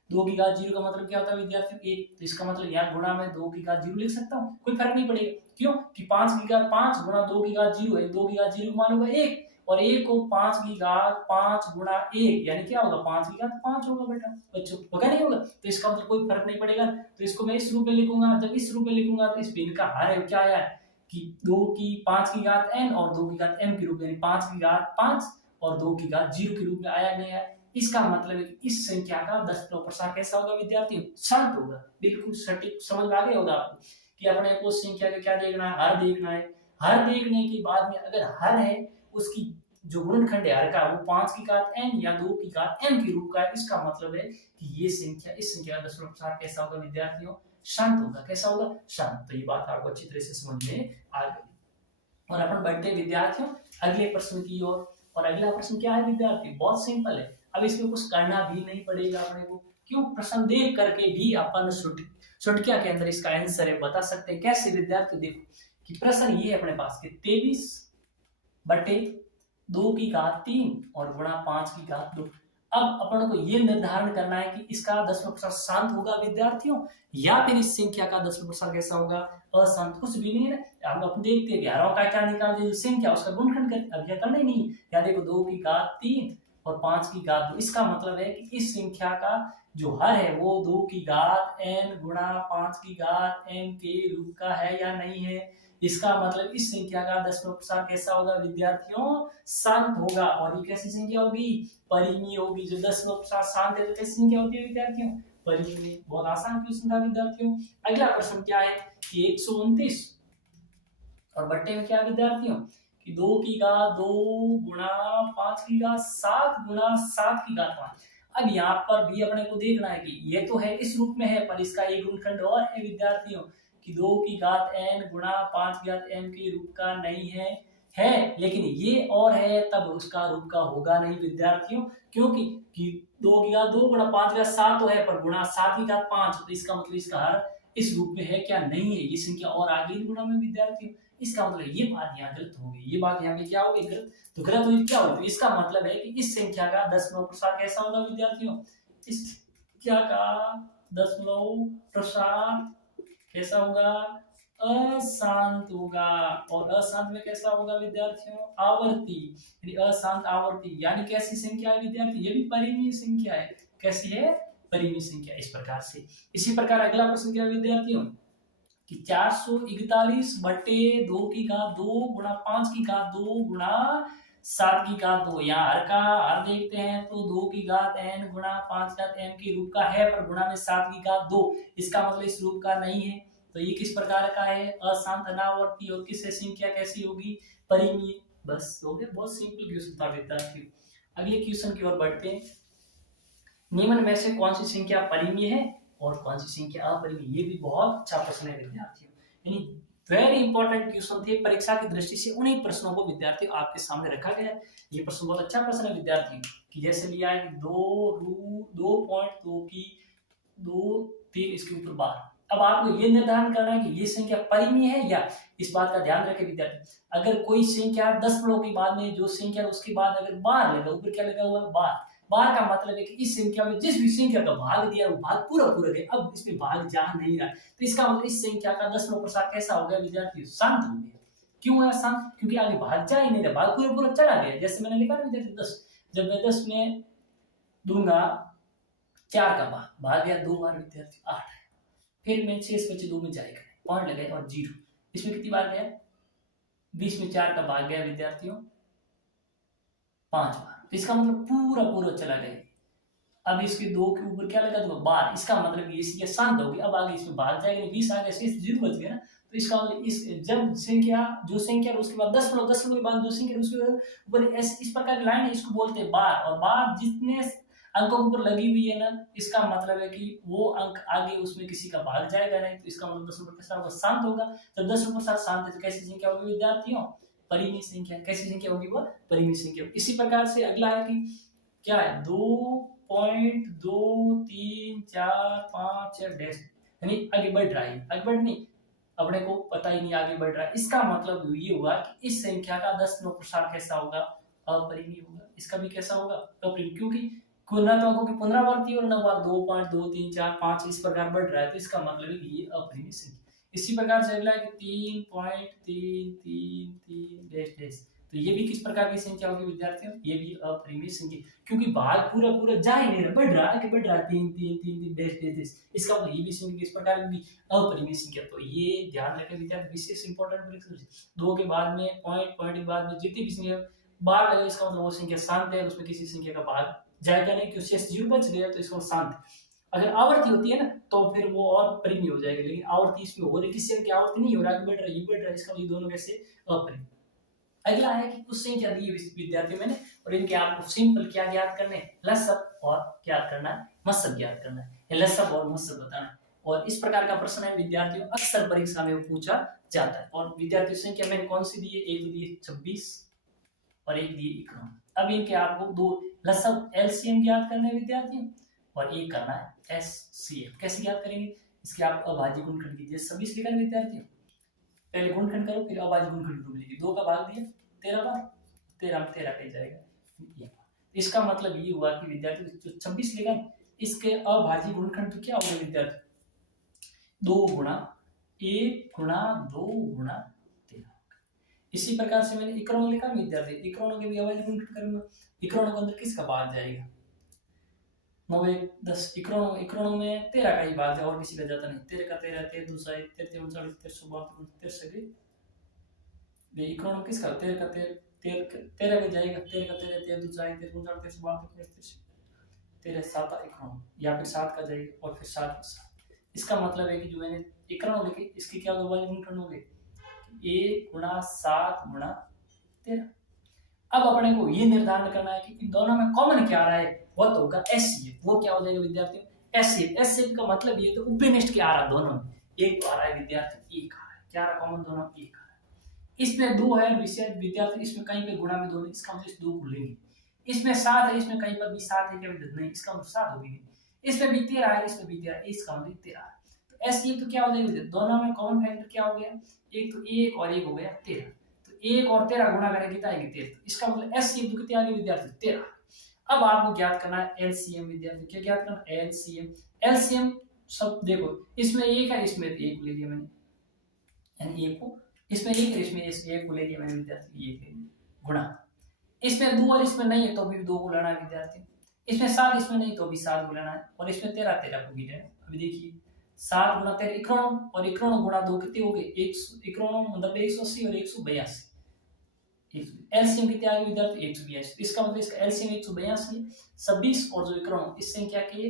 2 की घात 0 का मतलब क्या होता है विद्यार्थी 1, तो इसका मतलब यहाँ गुणा में 2 की घात 0 लिख सकता हूँ, कोई फर्क नहीं पड़ेगा। क्यों कि 5 की घात 5 गुणा 2 की घात 0 है, 2 की घात 0 का मान होगा 1, और 1 को 5 की घात 5 गुणा 1 यानी क्या होगा 5 की घात 5 होगा बेटा बच्चों, होगा नहीं होगा, तो इसका मतलब कोई फर्क नहीं पड़ेगा। तो इसको मैं इस रूप में लिखूंगा, जब इस रूप में लिखूंगा तो इस भिन्न का हर है क्या आया कि 2 की 5 की घात n और 2 की घात m के रूप में, यानी 5 की घात 5 और 2 की घात 0 के रूप में आया नहीं है। इसका मतलब है कि इस संख्या का 10वां प्रसार कैसा होगा विद्यार्थियों शांत होगा। बिल्कुल सटीक समझ में आ गया होगा आपको कि अपने को संख्या का क्या देखना है हर देखना है, हर देखने के बाद में अगर हर है उसकी जो गुणनखंड है हर का वो 5 की घात n या 2 की घात m के रूप का है, इसका मतलब है कि ये संख्या इस संख्या का 10वां प्रसार कैसा होगा विद्यार्थियों शांत होगा। कैसा होगा शांत। तो ये बात आपको अच्छी तरह से समझ में आ गई। और अपन बढ़ते विद्यार्थियों अगले प्रश्न की ओर, और अगला प्रश्न क्या है विद्यार्थी बहुत सिंपल है, अब इसमें कुछ करना भी नहीं पड़ेगा अपने को, क्यों प्रश्न देख करके भी अपन चुटकियां के अंदर इसका आंसर है, बता सकते हैं कैसे विद्यार्थी? देखो कि प्रश्न ये है अपने पास कि 23/2 की घात 3 और गुणा 5 की घात 2। अब अपन को ये निर्धारण करना है कि इसका दशमलव प्रसार शांत होगा विद्यार्थियों, या फिर इस संख्या का दशमलव प्रसार कैसा होगा? अशांत। कुछ भी नहीं है ना, हम अपन देखते हैं 11 का क्या निकालते हैं, संख्या उसका गुणनखंड कर, अब यह करना ही नहीं। या देखो 2 की घात 3 और 5 की घात 2, इसका मतलब है कि इस संख्या का जो हर है वो 2 की घात n गुणा 5 की घात n के रूप का है या नहीं है। इसका मतलब इस संख्या का दशमलव प्रसार कैसा होगा विद्यार्थियों? शांत होगा। और ये कैसी संख्या होगी? परिमेय होगी। जो दशमलव प्रसार शांत है तो कैसी संख्या होती है विद्यार्थियों? परिमेय। बहुत आसान क्वेश्चन था विद्यार्थियों। अगला प्रश्न क्या है कि 129 और बट्टे में क्या विद्यार्थियों कि 2 की घात 2 गुणा 5 की घात 7 गुणा 7 की घात 5। अब यहाँ पर भी अपने को देखना है कि ये तो है इस रूप में है, पर इसका एक गुणनखंड और है विद्यार्थियों कि 2 की घात n गुणा 5 की घात n के रूप का नहीं है लेकिन ये और है तब उसका रूप का होगा नहीं विद्यार्थियों। क्योंकि कि 2 की घात 2 गुणा 5 की घात 7 तो है, पर गुणा 7 की घात 5, तो इसका मतलब इसका हर इस रूप में है क्या? नहीं है। ये संख्या और आगे गुणा में विद्यार्थियों, इसका मतलब ये बात यहाँ गलत हो गई। ये बात यहाँ पे क्या हो गई? गलत। तो गलत हुई क्या होगी? इसका मतलब है कि इस संख्या का दशमलव प्रसार कैसा होगा विद्यार्थियों? इस संख्या का दशमलव प्रसार कैसा होगा? अशांत होगा। और अशांत में कैसा होगा विद्यार्थियों? आवर्ती, यानी अशांत आवर्ती। यानी कैसी संख्या है विद्यार्थी? ये भी परिमेय संख्या है। कैसी है? परिमेय संख्या। इस प्रकार से। इसी प्रकार अगला प्रश्न क्या है विद्यार्थियों कि 441/2 गुणा 5 की घात 2 गुणा 7 की घात 2। यहाँ हर का हर देखते हैं तो 2 की घात n गुणा 5 की घात n के रूप का है, पर गुणा में 7 की घात 2, इसका मतलब इस रूप का नहीं है। तो ये किस प्रकार का है? अशांत अनावर्ती। और किससे संख्या कैसी होगी? परिमेय। बस हो गया। बहुत सिंपल क्वेश्चन था विद्यार्थियों। अगले क्वेश्चन की ओर बढ़ते हैं। निम्न में से कौन सी संख्या परिमेय है और कौन सी संख्या अपरिमेय? ये भी बहुत अच्छा प्रश्न है विद्यार्थियों, यानी वेरी इंपॉर्टेंट क्वेश्चन थे परीक्षा की दृष्टि से। उन्हीं प्रश्नों को विद्यार्थियों आपके सामने रखा गया है। ये प्रश्न बहुत अच्छा प्रश्न है विद्यार्थियों कि जैसे लिया है 2.2 की 2 3 इसके ऊपर बार। अब आपको ये निर्धारण करना है कि ये संख्या परिमेय है या। इस बात का ध्यान रखें विद्यार्थी, अगर कोई संख्या 10 के बाद में जो संख्या उसके बाद अगर बार लगा, ऊपर क्या लगा हुआ है? बार। बार का मतलब है कि इस संख्या में जिस भी संख्या का भाग दिया वो भाग पूरा पूरा है, अब इसमें भाग जा नहीं रहा, तो इसका मतलब इस संख्या का दशमलव प्रसार कैसा हो गया विद्यार्थी? शांत हो गया। क्यों है शांत? क्योंकि आगे भाग जा ही नहीं रहा, भाग पूरा पूरा चला गया। जैसे मैंने लिखा ना विद्यार्थी 10, जब मैं 10 में दूंगा 4 का भाग गया 2 बार विद्यार्थी 8, फिर मैं 6 बचे 2 में जाएगा पॉइंट लगे और 0, इसमें कितनी बार गया? 20 में 4 का भाग गया विद्यार्थियों 5 बार, तो इसका मतलब पूरा पूरा चला गया। अब इसके 2 के ऊपर क्या लगा दूंगा? बार। इसका मतलब ये शांत होगी। अब आगे इसमें भाग जाएगा, 20 आ गया, शेष 0 बच गया ना, तो इसका मतलब इस जब संख्या जो संख्या उसके बाद दशमलव के बाद जो संख्या उसके ऊपर इस प्रकार की लाइन है, इसको बोलते हैं बार। और बार जितने अंकों के ऊपर लगी हुई है ना, इसका मतलब है कि वो अंक आगे उसमें किसी का भाग जाएगा नहीं, तो इसका मतलब दशमलव के साथ शांत होगा। जब दशमलव के साथ शांत है तो कैसी संख्या होगी विद्यार्थियों? परिमेय संख्या। कैसी संख्या होगी? वो परिमेय संख्या। इसी प्रकार से अगला है कि क्या है? 2.23456 डैश, यानी आगे बढ़ रहा है। आगे बढ़ नहीं, अपने को पता ही नहीं आगे बढ़ रहा है। इसका मतलब ये हुआ कि इस संख्या का दशमलव प्रसार कैसा होगा? अपरिमेय होगा। इसका भी कैसा होगा? अपरिमेय, क्योंकि पूर्णांकों की पुनरावृत्ति और नंबर 2.23456 इस प्रकार बढ़ रहा है, तो इसका मतलब है कि ये अपरिमेय संख्या। इसी प्रकार से अगला है कि 3.333 डैश डैश, तो ये भी किस प्रकार की संख्या होगी विद्यार्थियों? ये भी अपरिमेय संख्या, क्योंकि भाग पूरा पूरा जा ही नहीं रहा, बढ़ रहा है कि बढ़ रहा है 3 3 3 3 डैश डैश डैश, इसका मतलब ये भी संख्या किस प्रकार की अपरिमेय संख्या। तो ये ध्यान रखें विद्यार्थी, विशेष इंपॉर्टेंट परीक्षा 2 के बाद में पॉइंट के बाद में जितनी भी संख्या बार लगे, इसका मतलब वो संख्या शांत है, उसमें किसी संख्या का भाग जाएगा नहीं, क्योंकि शेष 0 बच गया, तो इसको शांत। अगर आवर्ती होती है ना तो फिर वो और परिमेय हो जाएगा, लेकिन आवर्ती इसमें हो रही, किसी की आवर्ती नहीं हो रहा, बढ़ रहा है, ये बढ़ रहा है, इसका ये दोनों कैसे? अपरिमेय। अगला है कि कुछ संख्या दी है विद्यार्थियों मैंने, और इनके आपको सिंपल क्या ज्ञात करने हैं? लसब और ज्ञात करना है, मसब ज्ञात करना है, लसब और मसब बताना है। और इस प्रकार का प्रश्न है विद्यार्थियों अक्सर परीक्षा में पूछा जाता है। और विद्यार्थियों संख्या मैंने कौन सी दी है? एक दी है 26 और एक दी 51। अब इनके आपको दो लसब एलसीएम ज्ञात करने हैं विद्यार्थियों, और एक करना है एचसीएफ। कैसे ज्ञात करेंगे? इसके आप अभाज्य गुणनखंड कीजिए। 26 लिखा है विद्यार्थियों, पहले गुणनखंड करो फिर अभाज्य गुणनखंड ग्रुप लीजिए। 2 का भाग दिया 13 बार, 13 में 13 कहीं जाएगा। इसका मतलब ये हुआ कि विद्यार्थी जो 26 लिखा इसके अभाज्य गुणनखंड तो क्या होगा विद्यार्थी, 2 गुणा 1 गुणा 2 गुणा 13। इसी प्रकार से मैंने इक्रोन लिखा विद्यार्थी, इक्रोनों के भी अभाज्य गुणनखंड करूंगा। इक्रोनों के अंदर किसका भाग जाएगा, 9 1 10, इक्रोनों में 13 का ही भाग जाए और किसी का जाता नहीं। 13 का 13, 13 दूसरा 13 13 39 13 13 13 ये इक्रोनों किसका 13 का 13 का जाएगा, 13 का 13 13 दूसरा 13 39 13 13 7 इक्रोन या फिर 7 का जाएगा और फिर 7 7। इसका मतलब है कि जो मैंने इक्रोन लिखे इसकी क्या दो अभाज्य गुणनखंड हो गए, 1 गुणा 7 गुणा 13। अब अपने को ये निर्धारण करना है कि इन दोनों में कॉमन क्या आ रहा है, वो तो होगा एचसीएफ। वो क्या हो जाएगा विद्यार्थियों, एचसीएफ। एचसीएफ का मतलब ये तो उपनिष्ठ के आ रहा दोनों में, एक तो आ रहा है विद्यार्थी, एक आ रहा है, क्या आ रहा कॉमन दोनों, एक आ रहा है। इसमें 2 है विद्यार्थी, इसमें कहीं पे गुणा में 2 नहीं, इसका मतलब इस 2 को लेंगे। इसमें 7 है, इसमें कहीं पर भी 7 है क्या विद्यार्थी, नहीं, इसका मतलब 7 होगी नहीं। इसमें भी 13 है, इसमें भी 13 है, इसका मतलब 13 है। तो एचसीएफ तो क्या हो जाएगा विद्यार्थी, दोनों में कॉमन फैक्टर क्या हो गया, एक तो 1 और 1 हो गया 13। 1 और 13 गुणा करें कितना आएगी 13, इसका मतलब एचसीएफ तो कितनी आ गई विद्यार्थी 13। अब आपको ज्ञात करना है एलसीएम विद्यार्थी, क्या ज्ञात करना है एलसीएम। एलसीएम सब देखो, इसमें 1 है, इसमें 1 ले लिया मैंने, यानी 1 को, इसमें 1 है, इसमें 1 को ले लिया मैंने विद्यार्थी, 1 ले लिया गुणा। इसमें 2 और इसमें नहीं है तो भी 2 को लेना है विद्यार्थी। इसमें 7 इसमें नहीं तो भी 7 को लेना है, और इसमें 13 13 को भी लेना है। अभी देखिए 7 गुणा 13 इक्रोन, और इक्रोन गुणा 2 कितने हो गए, 1 इक्रोन मतलब 180 और 182। एलसीएम कितने आ गए विद्यार्थी 182। इसका मतलब इसका एलसीएम 182 है। 26 और जो इक्रोन इस संख्या के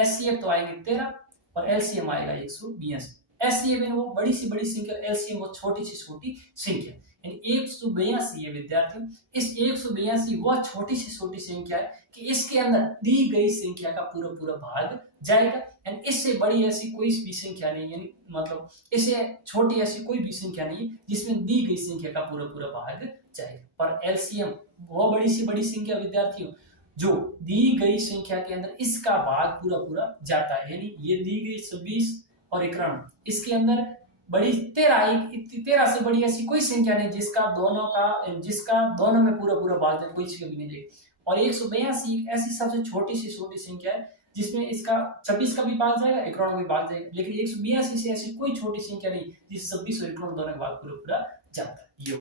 एचसीएफ तो आएगी 13 और एलसीएम आएगा 182। एचसीएफ है वो बड़ी सी बड़ी संख्या, एलसीएम वो छोटी सी छोटी संख्या, यानी 182 है विद्यार्थियों। इस 182 वह छोटी सी छोटी संख्या है कि इसके अंदर दी गई संख्या का पूरा पूरा भाग जाएगा, यानी इससे बड़ी ऐसी कोई भी संख्या नहीं, यानी मतलब इससे छोटी ऐसी कोई भी संख्या नहीं जिसमें दी गई संख्या का पूरा पूरा भाग जाएगा। पर एलसीएम वह बड़ी सी बड़ी संख्या विद्यार्थियों जो दी गई संख्या के अंदर इसका भाग पूरा पूरा जाता है, यानी ये दी गई 26 और 51, इसके अंदर बड़ी 13 से बड़ी ऐसी कोई संख्या नहीं जिसका दोनों में पूरा पूरा भाग जाए, कोई चीज भी नहीं जाएगी। और 182 ऐसी सबसे छोटी सी छोटी संख्या है जिसमें इसका 26 का भी भाग जाएगा, 51 का भी भाग जाएगा, लेकिन 182 से ऐसी कोई छोटी संख्या नहीं जिस 26 और 51 दोनों का भाग पूरा पूरा जाता है।